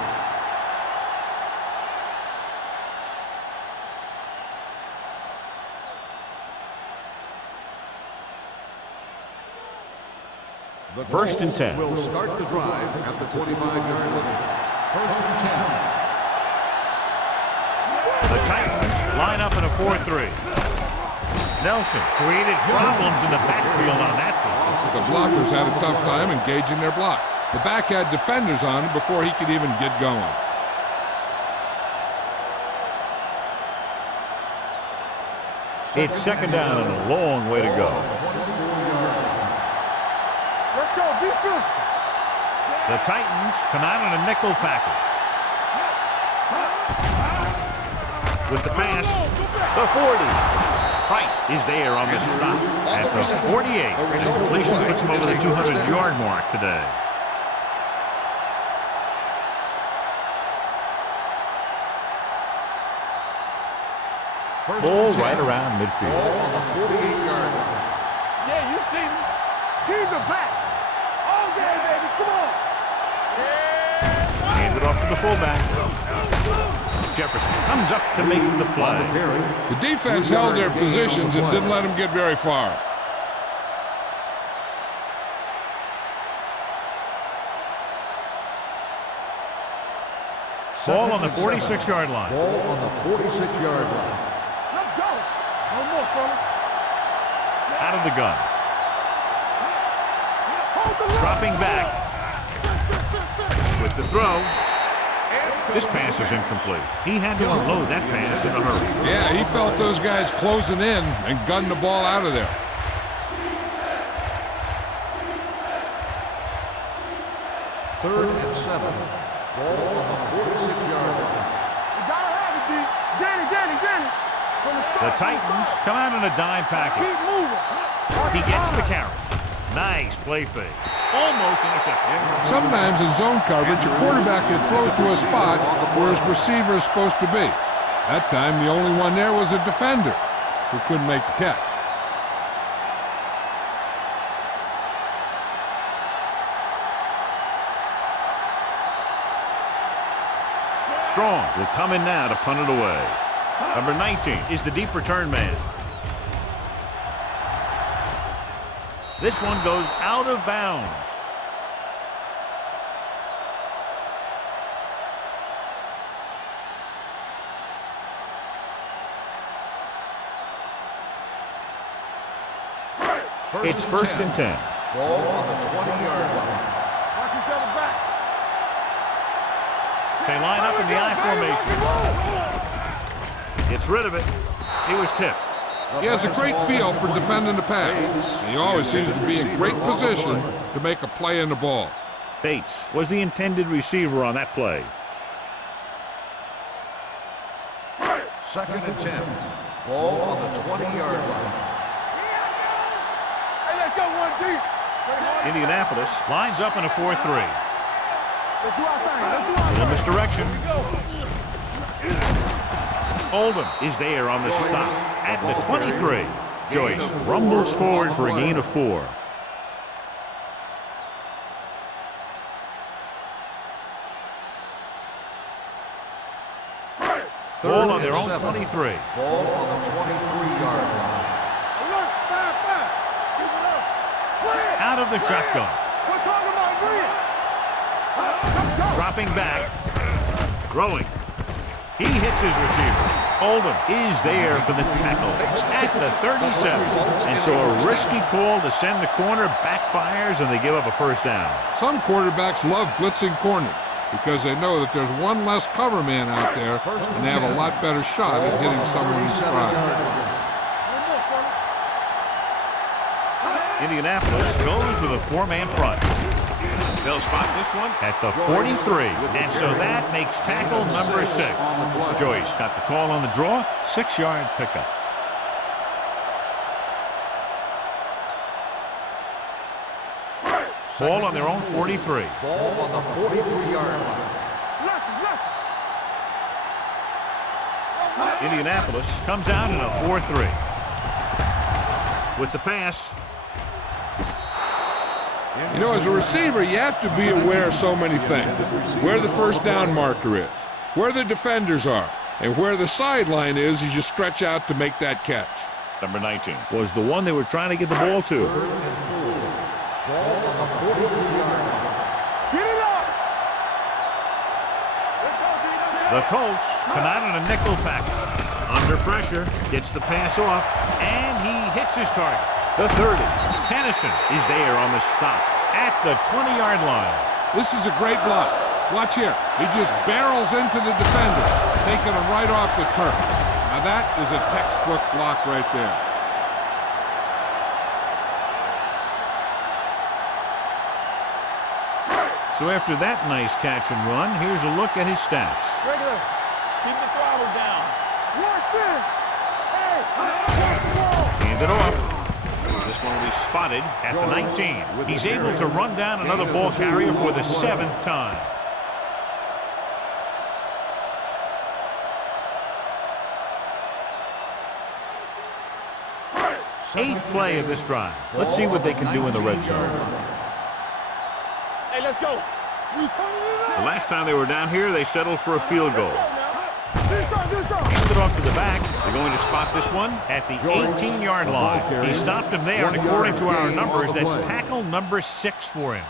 The First and 10. Will start the drive at the 25-yard line. First and 10. The Titans line up in a 4-3. Nelson created problems in the backfield on that play. The blockers had a tough time engaging their block. The back had defenders on him before he could even get going. It's second down and a long way to go. Let's go, be physical. The Titans come out in a nickel package. With the pass, the 40. Price is there on the stop at the 48. And completion puts him over the 200-yard mark today. Ball right around midfield. Ball on the 48-yard line. Yeah, you see me. Keep it back. All day, baby. Come on. Hand it off to the fullback. Jefferson comes up to make the play. The defense held their positions and didn't let them get very far. Ball on the 46-yard line. Ball on the 46-yard line. Let's go. No more, fella. Out of the gun. Hold the line. Dropping back. With the throw. This pass is incomplete. He had to unload that pass in a hurry. Yeah, he felt those guys closing in and gunned the ball out of there. Third and 7. Ball on the 46-yard line. You gotta have it, D. Danny. From the start. The Titans come out in a dime package. Keep moving. He gets the carry. Nice play fake. Almost intercepted. Sometimes in zone coverage, a quarterback can throw it to a spot where his receiver is supposed to be. That time, the only one there was a defender who couldn't make the catch. Strong will come in now to punt it away. Number 19 is the deep return man. This one goes out of bounds. It's first and 10. Ball on the 20-yard line. Watch each other back. They line up in the I formation. Gets rid of it. He was tipped. He has a great feel for defending the pass. He always seems to be in great position to make a play in the ball. Bates was the intended receiver on that play. Second and 10. Ball on the 20-yard line. Hey, let's go, 1D. Indianapolis lines up in a 4-3. Let's do our thing. Let's do our Little thing. misdirection. Oldham is there on the stop at the 23. Joyce rumbles forward for a gain of 4. Ball on their own 23. Ball on the 23-yard line. Alert, 5-5. Keep it up. Play it. Out of the shotgun. We're talking about green. Let's go. Dropping back. Throwing. He hits his receiver. Oldham is there for the tackle at the 37. And so a risky call to send the corner backfires, and they give up a first down. Some quarterbacks love blitzing corners because they know that there's one less cover man out there and they have a lot better shot at hitting someone in stride. Indianapolis goes with a four-man front. They'll spot this one at the 43. And so that makes tackle number 6. Joyce got the call on the draw, 6-yard pickup. Ball on their own 43. Ball on the 43-yard line. Indianapolis comes out in a 4-3. With the pass. You know, as a receiver, you have to be aware of so many things. Where the first down marker is, where the defenders are, and where the sideline is as you stretch out to make that catch. Number 19 was the one they were trying to get the ball to. Ball on the 43-yard line. Get it up! The Colts come out in a nickel package. Under pressure, gets the pass off, and he hits his target. The 30. Tennyson is there on the stop at the 20-yard line. This is a great block. Watch here. He just barrels into the defender, taking him right off the turf. Now that is a textbook block right there. So after that nice catch and run, here's a look at his stats. Regular. Keep the throttle down. Watch it. Hey, Hand it off. This one will be spotted at the 19. He's able to run down another ball carrier for the 7th time. Eighth play of this drive. Let's see what they can do in the red zone. Hey, let's go. We turning it up. The last time they were down here, they settled for a field goal. Do something. Handed it off to the back. They're going to spot this one at the 18-yard line. He stopped him there, and according to our numbers, that's tackle number 6 for him.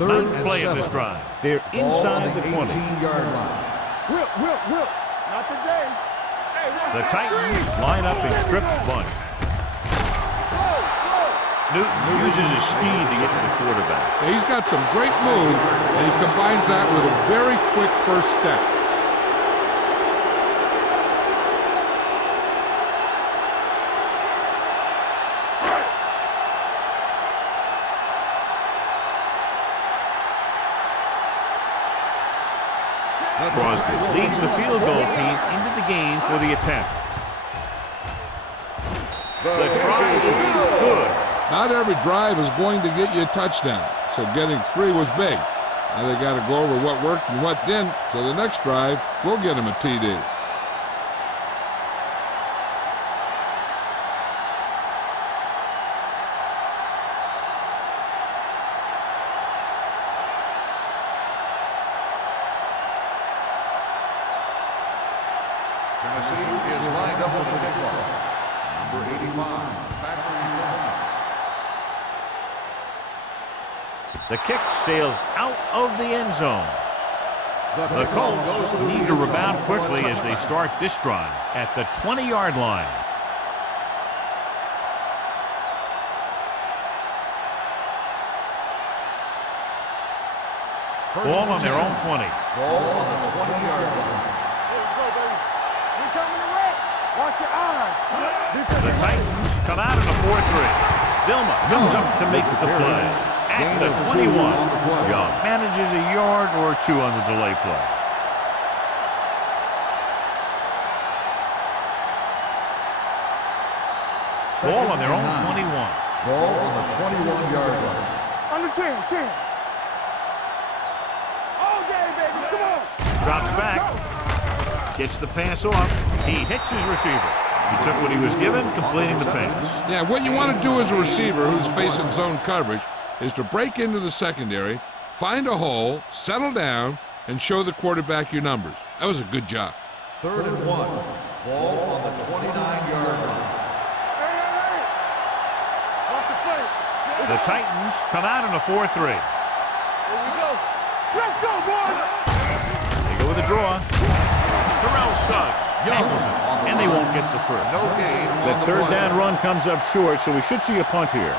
Ninth play of this drive. They're inside the 20. 18-yard line. Whip. Not today. Hey, The Titans line up in trips bunch. Newton uses his speed to get to the quarterback. He's got some great moves, and he combines that with a very quick first step. Crosby leads the field goal team into the game for the attempt. The try is good. Not every drive is going to get you a touchdown, so getting 3 was big. Now they got to go over what worked and what didn't, so the next drive will get them a TD. Tennessee is lined up with the kickoff. Number 85, Patrick. The kick sails out of the end zone. The Colts need to rebound quickly as they start this drive at the 20-yard line. Ball on their own 20. Ball on the 20-yard line. Let's go, baby. We coming to wreck. Watch your eyes. The Titans come out in a 4-3. Dilma comes up to make the play. At the 21, Young manages a yard or 2 on the delay play. Ball on their own 21. Ball on the 21-yard line. Under 10. All day, baby. Come on. Drops back. Gets the pass off. He hits his receiver. He took what he was given, completing the pass. Yeah, what you want to do as a receiver who's facing zone coverage is to break into the secondary, find a hole, settle down, and show the quarterback your numbers. That was a good job. 3rd and 1. Ball on the 29-yard line. Hey. Off the play. The Titans come out in a 4-3. Here we go. Let's go, boys. They go with a draw. Terrell Suggs tackles him, and they won't get the first. No gain on That the 3rd play. down run comes up short, so we should see a punt here.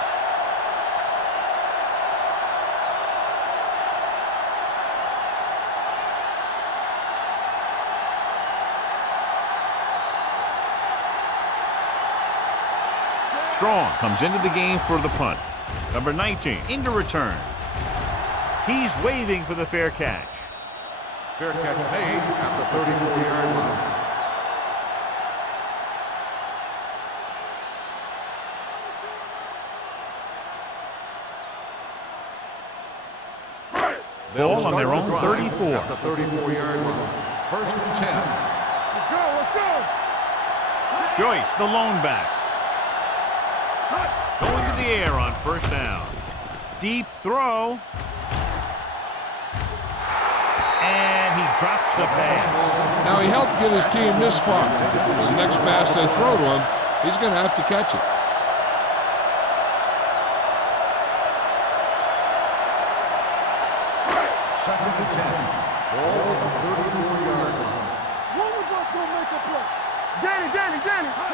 strong. Comes into the game for the punt. Number 19 into return. He's waving for the fair catch. Fair catch made at the 34-yard line. Ball on their own 34. At the 34-yard line. First and 10. Let's go, let's go. Joyce, the lone back. Going to the air on first down. Deep throw. And he drops the pass. Now, he helped get his team this far. The next pass they throw to him, he's going to have to catch it. Second and 10. Ball at the 34-yard line. One of us gonna make a play. Danny.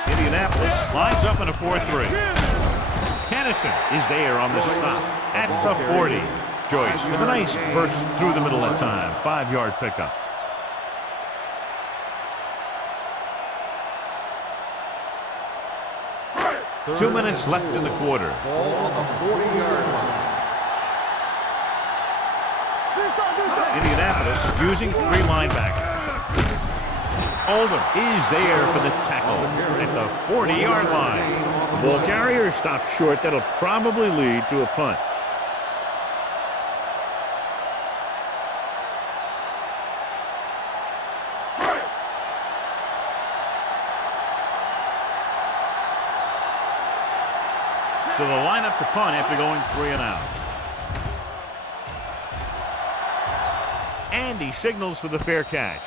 Indianapolis lines up in a 4-3. Kennison is there on the stop at the 40. Joyce with a nice burst through the middle at time. 5-yard pickup. Third 2 minutes left in the quarter. Ball on the 40-yard line. Indianapolis using 3 linebackers. Oldham is there for the tackle at the 40-yard line. The ball carrier stops short. That'll probably lead to a punt. So they'll line up to punt after going 3 and out. And he signals for the fair catch.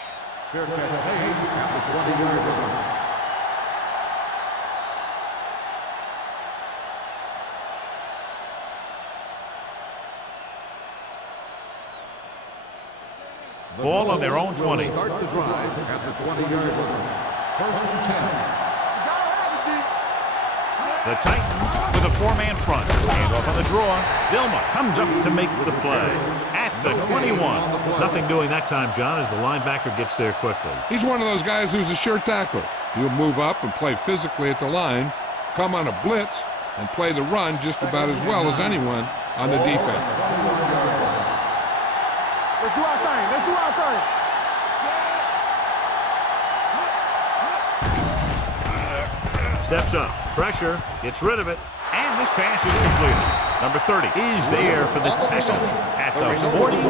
Fair catch made at the 20-yard line. Ball on their own 20. Start the drive at the 20-yard line. First and 10. The Titans with a 4-man front. Hand off on the draw. Vilma comes up to make the play at the 21. Nothing doing that time, John, as the linebacker gets there quickly. He's one of those guys who's a sure tackler. He'll move up and play physically at the line, come on a blitz, and play the run just about as well as anyone on the defense. Let's do our thing. Let's do our thing. Steps up, pressure, gets rid of it, and this pass is completed. Number 30 is there for the tackle at the 41,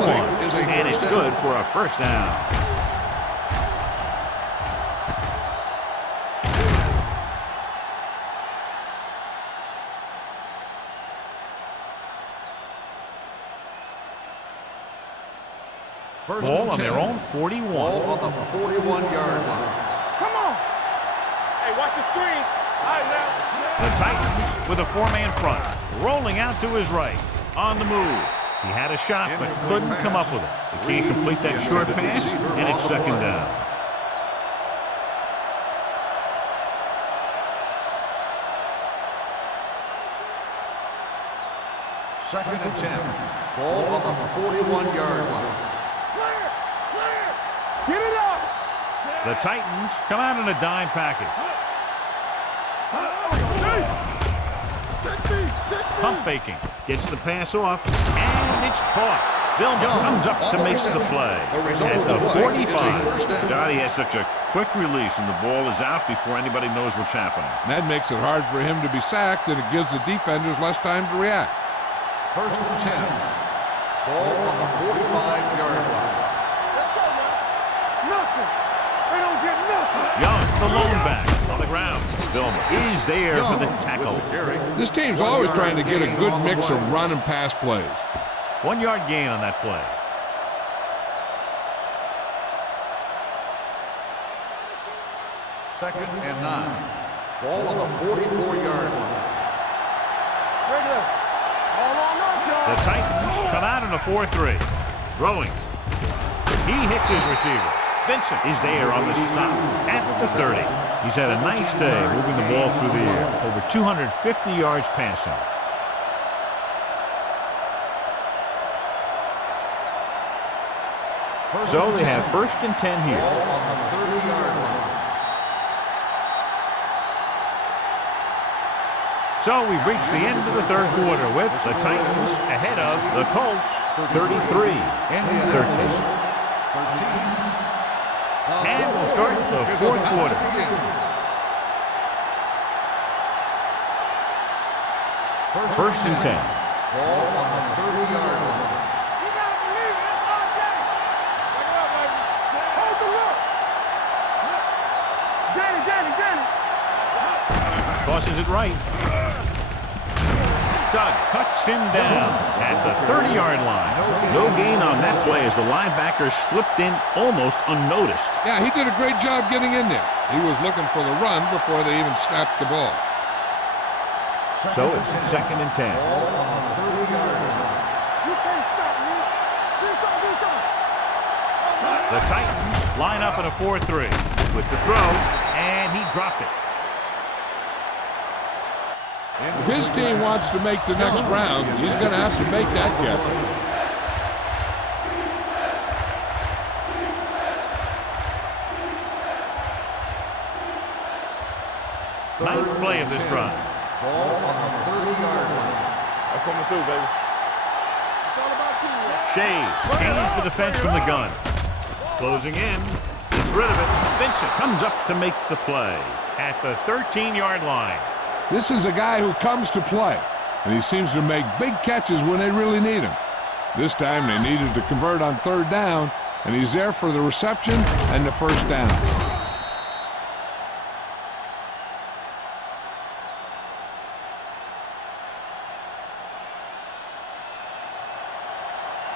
and it's good for a first down. Ball on their own 41. Ball on the 41-yard line. Come on. Hey, watch the screen. All right, now. The Titans with a 4-man front, rolling out to his right, on the move. He had a shot, but couldn't come up with it. He can't complete that short pass, and it's second down. Second and 10. Ball on the 41-yard line. Clear. Get it up. The Titans come out in a dime package. Pump faking, gets the pass off, and it's caught. Vilma comes up to make the play at the 45. God, he has such a quick release, and the ball is out before anybody knows what's happening. And that makes it hard for him to be sacked, and it gives the defenders less time to react. First and 10. Ball on the 45-yard line. Let's go, man. Nothing. They don't get nothing. Young, the lone back, on the ground. Vilma is there for the tackle. This team's always trying to get a good mix of run and pass plays. 1-yard gain on that play. Second and 9. Ball on the 44-yard line. Regular. All on us, y'all. The Titans come out in a 4-3. Throwing. He hits his receiver. Vincent is there on the stop at the 30. He's had a nice day moving the ball through the air. Over 250 yards passing. So they have first and 10 here. Ball on the 30-yard line. So we've reached the end of the third quarter with the Titans ahead of the Colts 33-13. And we'll start the fourth quarter. First and 10. Ball on the 30-yard line. You gotta believe it. That's all day. Back it up, baby. Hold the look. Danny. Tosses it right. Sugg cuts him down at the 30-yard line. No gain on that play as the linebacker slipped in almost unnoticed. Yeah, he did a great job getting in there. He was looking for the run before they even snapped the ball. So it's second and 10. Ball on the 30-yard line. You can't stop me. Do something. The Titans line up in a 4-3 with the throw, and he dropped it. If his team wants to make the next round, he's going to have to make that catch. Ninth play of this drive. Ball on the 30-yard line. I'm coming through, baby. It's all about you, man. Shea changes the defense from the gun. Closing in. Gets rid of it. Vincent comes up to make the play at the 13-yard line. This is a guy who comes to play, and he seems to make big catches when they really need him. This time they needed to convert on third down, and he's there for the reception and the first down.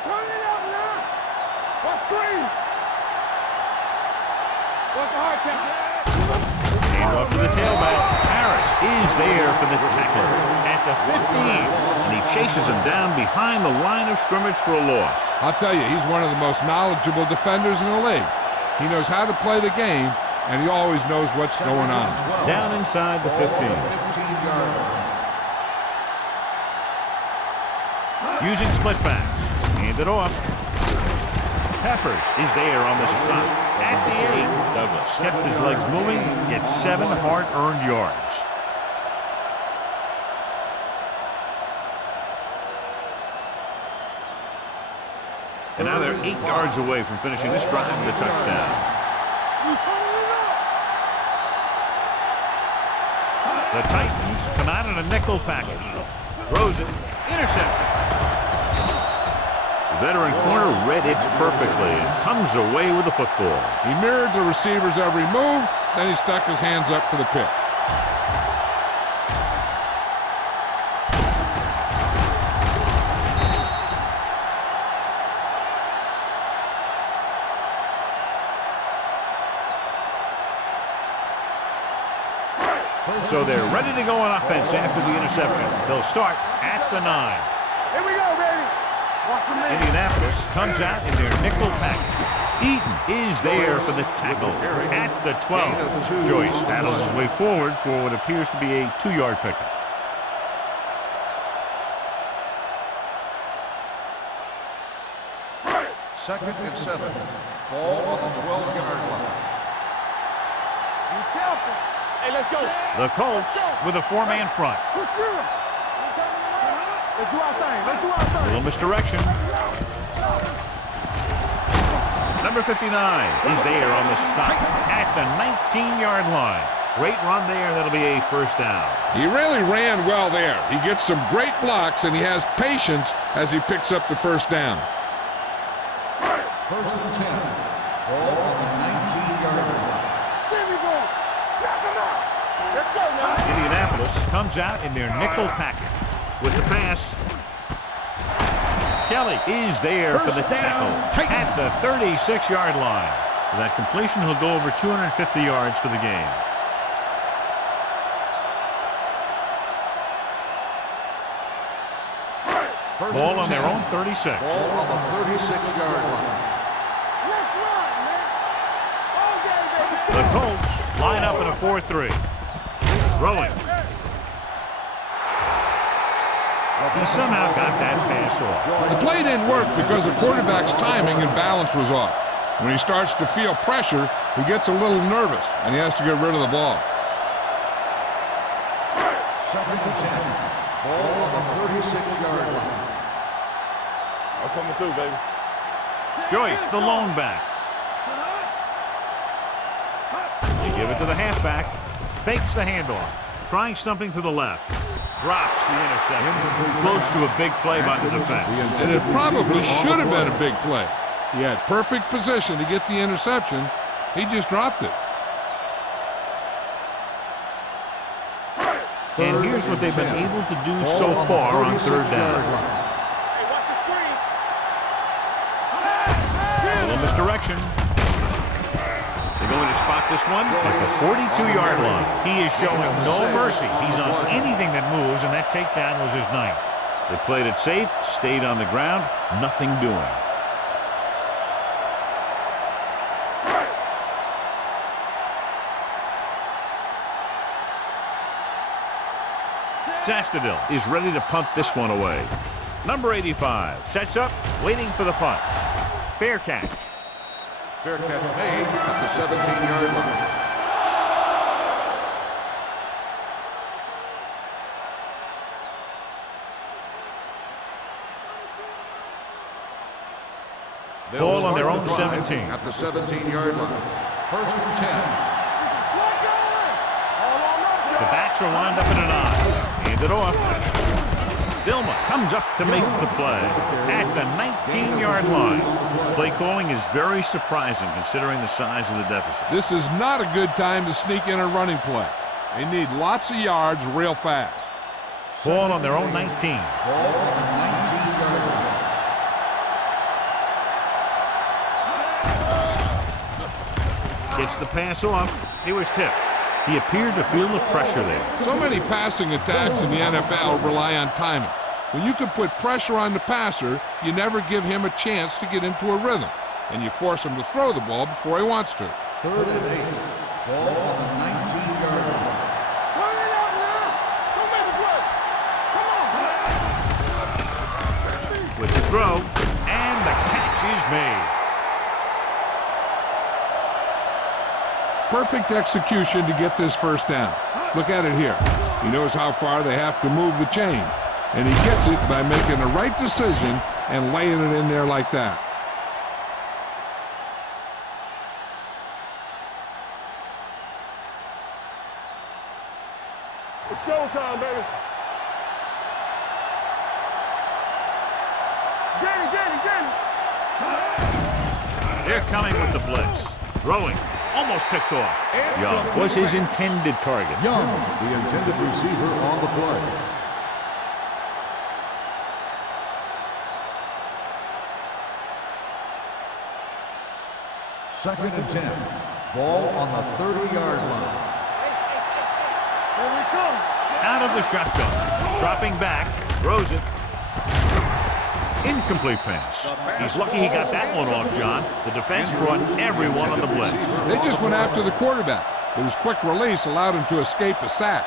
Turn it up now. What's screen? What's the hard catch? Hand off to the tailback. Harris is there for the tackle at the 15. And he chases him down behind the line of scrimmage for a loss. I'll tell you, he's one of the most knowledgeable defenders in the league. He knows how to play the game, and he always knows what's going on. Down inside the 15. 15-yard line. Using split backs. Hand it off. Peppers is there on the stop at the 8. Douglas kept his legs moving, gets 7 hard-earned yards. And now they're 8 yards away from finishing this drive with a touchdown. You turn it up. The Titans come out in a nickel package. Throws it. Interception. The veteran corner read it perfectly and comes away with the football. He mirrored the receiver's every move, then he stuck his hands up for the pick. So they're ready to go on offense after the interception. They'll start at the 9. Here we go, baby. Watch your man. Indianapolis comes out in their nickel package. Eaton is there for the tackle at the 12. Joyce battles his way forward for what appears to be a 2-yard pickup. Second and 7. Ball on the 12-yard line. Be careful. Hey, let's go. The Colts with a 4-man front. Let's do it. Let's do our thing. Let's do our A thing. little misdirection. Number 59 is there on the stop at the 19-yard line. Great run there. That'll be a first down. He really ran well there. He gets some great blocks, and he has patience as he picks up the first down. First and 10. Ball on the 19-yard line. There we go. Knock him out. Let's go now. Indianapolis comes out in their nickel package with the pass. Kelly is there for the tackle at the 36-yard line. With that completion, he'll go over 250 yards for the game. Ball on their own 36. Ball on the 36-yard line. Let's run, man. All day, baby. The Colts line up in a 4-3. Throwing. He somehow got that pass off. The play didn't work because the quarterback's timing and balance was off. When he starts to feel pressure, he gets a little nervous, and he has to get rid of the ball. Second and 10. Ball on the 36-yard line. I'm coming through, baby. Joyce, the lone back. They give it to the halfback. Fakes the handoff. Trying something to the left. Drops the interception. Close to a big play by the defense. And it probably should have been a big play. He had perfect position to get the interception. He just dropped it. And here's what they've been able to do so far on third down. Hey, watch the screen. A little misdirection. They're going to spot this one at the 42-yard line. He is showing no mercy. He's on anything that moves, and that takedown was his ninth. They played it safe, stayed on the ground, nothing doing. Zastadil is ready to punt this one away. Number 85 sets up, waiting for the punt. Fair catch. Fair catch made at the 17-yard line. Ball on their own 17. At the 17-yard line. First and 10. The backs are lined up in an I. Hand it off. Vilma comes up to make the play at the 19-yard line. Play calling is very surprising considering the size of the deficit. This is not a good time to sneak in a running play. They need lots of yards real fast. Ball on their own 19. Ball on the 19-yard line. Gets the pass off. He was tipped. He appeared to feel the pressure there. So many passing attacks in the NFL rely on timing. When you can put pressure on the passer, you never give him a chance to get into a rhythm, and you force him to throw the ball before he wants to. Third and 8. Ball on the 19-yard line. Turn it out now. Don't make a play. Come on. With the throw, and the catch is made. Perfect execution to get this first down. Look at it here. He knows how far they have to move the chain, and he gets it by making the right decision and laying it in there like that. It's showtime, baby. Get it. They're coming with the blitz. Throwing. Almost picked off. Young was his intended target. Young, the intended receiver on the play. Second and 10. Ball on the 30-yard line. Here we come. Out of the shotgun. Dropping back. Throws it. Incomplete pass. He's lucky he got that one off, John. The defense brought everyone on the blitz. They just went after the quarterback. His quick release allowed him to escape a sack.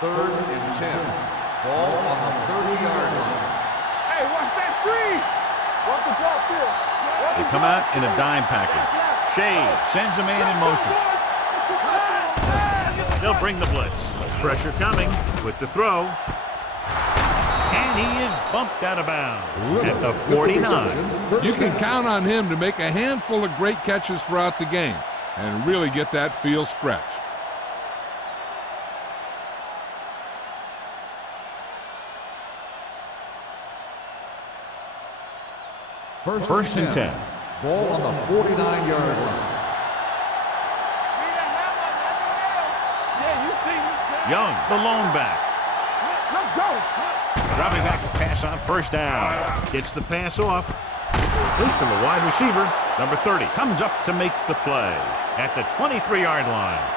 Third and 10. Ball on the 30-yard line. Hey, watch that screen. Watch the drop still. They come out in a dime package. Shade sends a man in motion. They'll bring the blitz. Pressure coming with the throw. And he is bumped out of bounds at the 49. You can count on him to make a handful of great catches throughout the game and really get that field stretched. First and 10. Ball on the 49-yard line. Young, the lone back. Let's go. Dropping back to pass on first down. Gets the pass off. Complete to the wide receiver. Number 30 comes up to make the play at the 23-yard line.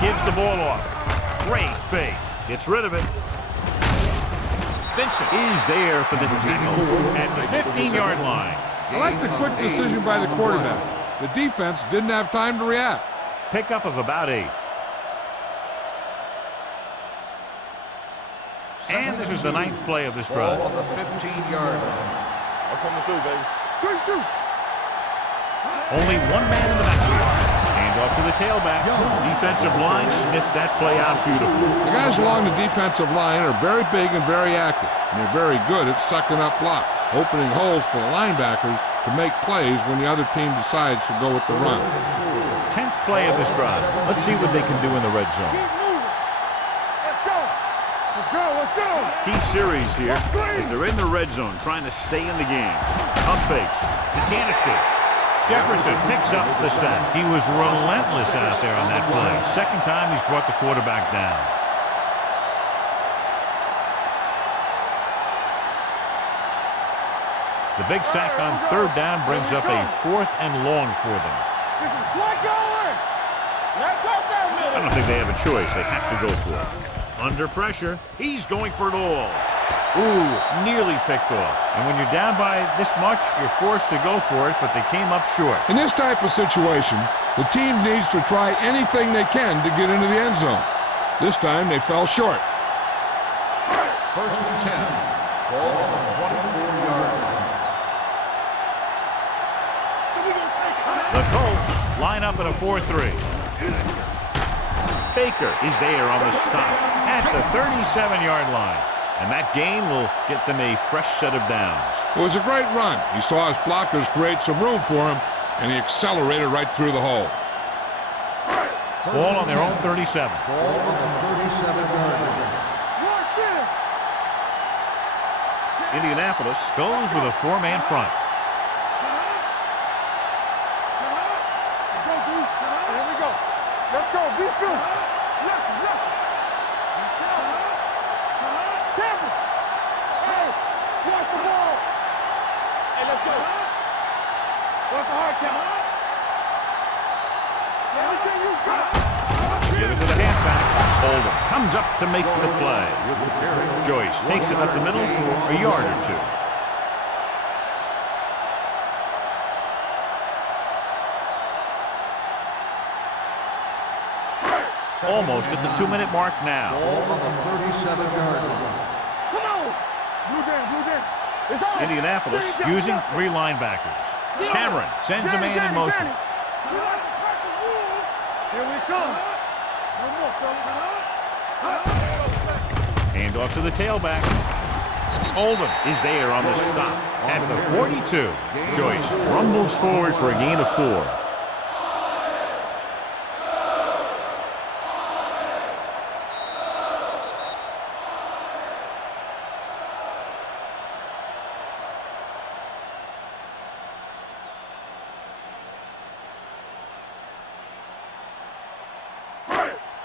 Gives the ball off. Great fake. Gets rid of it. Vincent is there for the tackle at the 15-yard line. I like the quick decision by the quarterback. The defense didn't have time to react. Pickup of about 8. And this is the 9th play of this drive. Ball on the 15-yard line. I'm coming through, baby. Good shoot. Only one man in the backfield. Hand off to the tailback. Defensive line sniffed that play out beautifully. The guys along the defensive line are very big and very active, and they're very good at sucking up blocks, opening holes for the linebackers to make plays when the other team decides to go with the run. 10th play of this drive. Let's see what they can do in the red zone. Keep moving. Let's go. Let's go. Let's go. Key series here is they're in the red zone trying to stay in the game. Pump fakes. He can't escape. Jefferson picks up the sack. He was relentless out there on that play. Second time he's brought the quarterback down. The big sack on 3rd down brings up a 4th and long for them. Get some slack going. Let go for a minute. I don't think they have a choice. They have to go for it. Under pressure, he's going for it all. Ooh, nearly picked off. And when you're down by this much, you're forced to go for it, but they came up short. In this type of situation, the team needs to try anything they can to get into the end zone. This time, they fell short. 1st and 10. Ball on the 24-yard line. The Colts line up in a 4-3. Baker is there on the stop at the 37-yard line. And that gain will get them a fresh set of downs. It was a great run. He saw his blockers create some room for him, and he accelerated right through the hole. Ball on their own 37. Ball on the 37-yard line. Indianapolis goes with a 4-man front. Let's go, D. Here we go. Let's go. Be good. Left. Tampa. Hey, watch the ball. Hey, let's go. What's the hard count? Everything you got. Give it to the halfback. Holden comes up to make the play. Joyce takes it up the middle for a yard or 2. Almost at the 2-minute mark now. Ball on the 37-yard line. Come on. Blue game. It's on. Indianapolis using 3 linebackers. Cameron sends a man in motion. Here we come. No more, fellas. Hand off to the tailback. Holden is there on the stop at the 42. Joyce rumbles forward for a gain of 4.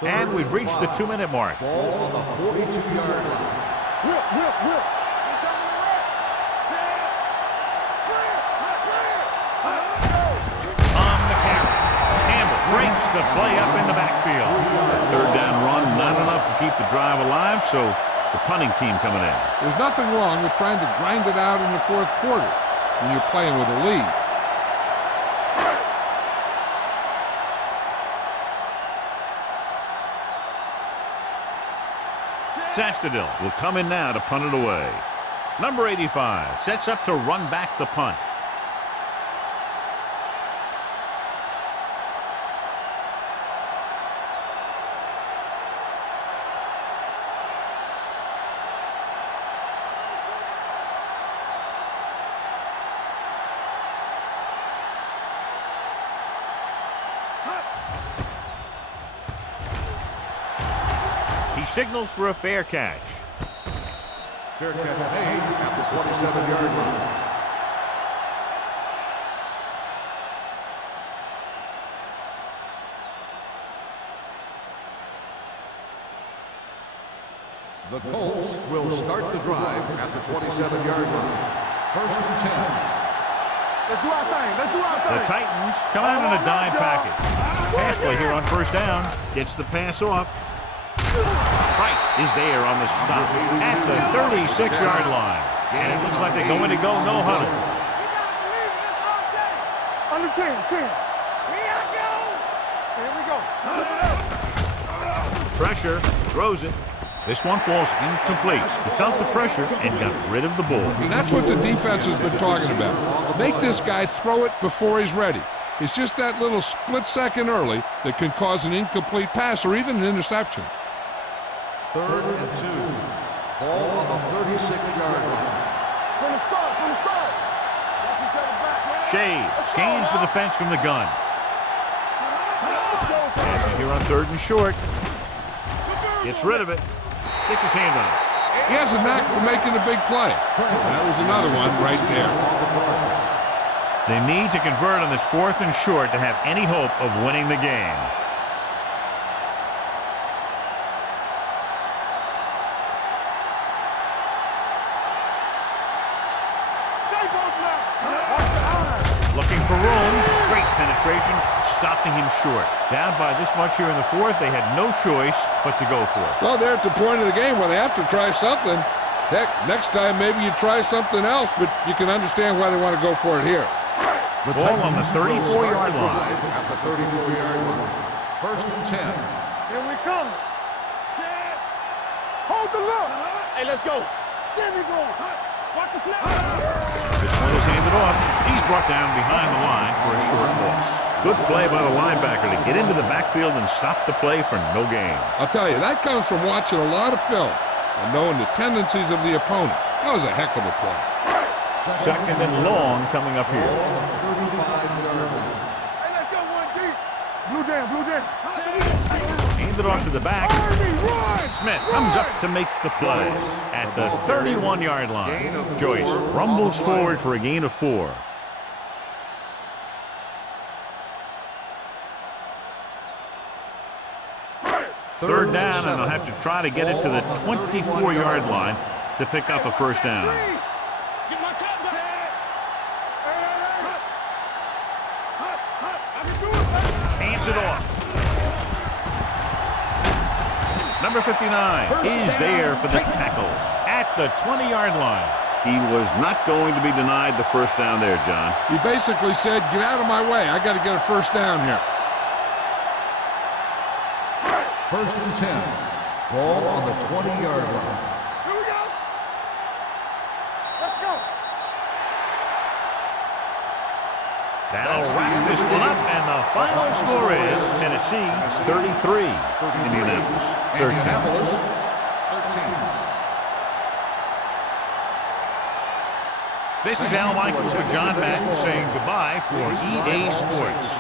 And we've reached the 2-minute mark. Ball on the 42-yard line. Whip. On the carry. Campbell breaks the play up in the backfield. That 3rd down run, not enough to keep the drive alive, so the punting team coming in. There's nothing wrong with trying to grind it out in the 4th quarter when you're playing with a lead. Sastadil will come in now to punt it away. Number 85 sets up to run back the punt. He signals for a fair catch. Fair catch made at the 27-yard line. The Colts will start the drive at the 27-yard line. 1st and 10. Let's do our thing. The Titans come out in a dime package. Pass play here on 1st down. Gets the pass off. Right is there on the stop at the 36-yard line. And it looks like they're going to go no huddle. Under 10. Here we go. Pressure, throws it. This one falls incomplete. He felt the pressure and got rid of the ball. And that's what the defense has been talking about. Make this guy throw it before he's ready. It's just that little split second early that can cause an incomplete pass or even an interception. 3rd and 2. Ball on the 36-yard line. From the start. Watch each other back. Shea scans the defense from the gun. Passing here on 3rd and short. Gets rid of it. Gets his hand on it. He has a knack for making a big play. That was another one right there. They need to convert on this 4th and short to have any hope of winning the game. Looking for room. Great penetration, stopping him short. Down by this much here in the 4th, they had no choice but to go for it. Well, they're at the point of the game where they have to try something. Heck, next time maybe you try something else, but you can understand why they want to go for it here. The Ball on the Titans will start 34-yard the line. drive at the 34-yard line. 1st and 10. Here we come. Hold the look. Hey, let's go. There we go. Watch the snap. This one is handed off. He's brought down behind the line for a short loss. Good play by the linebacker to get into the backfield and stop the play for no gain. I'll tell you, that comes from watching a lot of film and knowing the tendencies of the opponent. That was a heck of a play. 2nd and long coming up here. Ball on the 35-yard line. Hey, let's go, 1D. Blue down. Handed off to the back. Smith comes up to make the play at the 31-yard line. Joyce rumbles forward for a gain of 4. Third down, and they'll have to try to get it to the 24-yard line to pick up a first down. Get my cut back. I can do it, baby. Hands it off. Number 59 is there for the tackle at the 20-yard line. He was not going to be denied the first down there, John. He basically said, get out of my way. I got to get a first down here. 1st and 10. Ball on the 20-yard line. Here we go. Let's go. That'll wrap this one up, and the final score is Tennessee 33, Indianapolis 13. Indianapolis 13. This is Al Michaels with John Madden saying goodbye for EA Sports.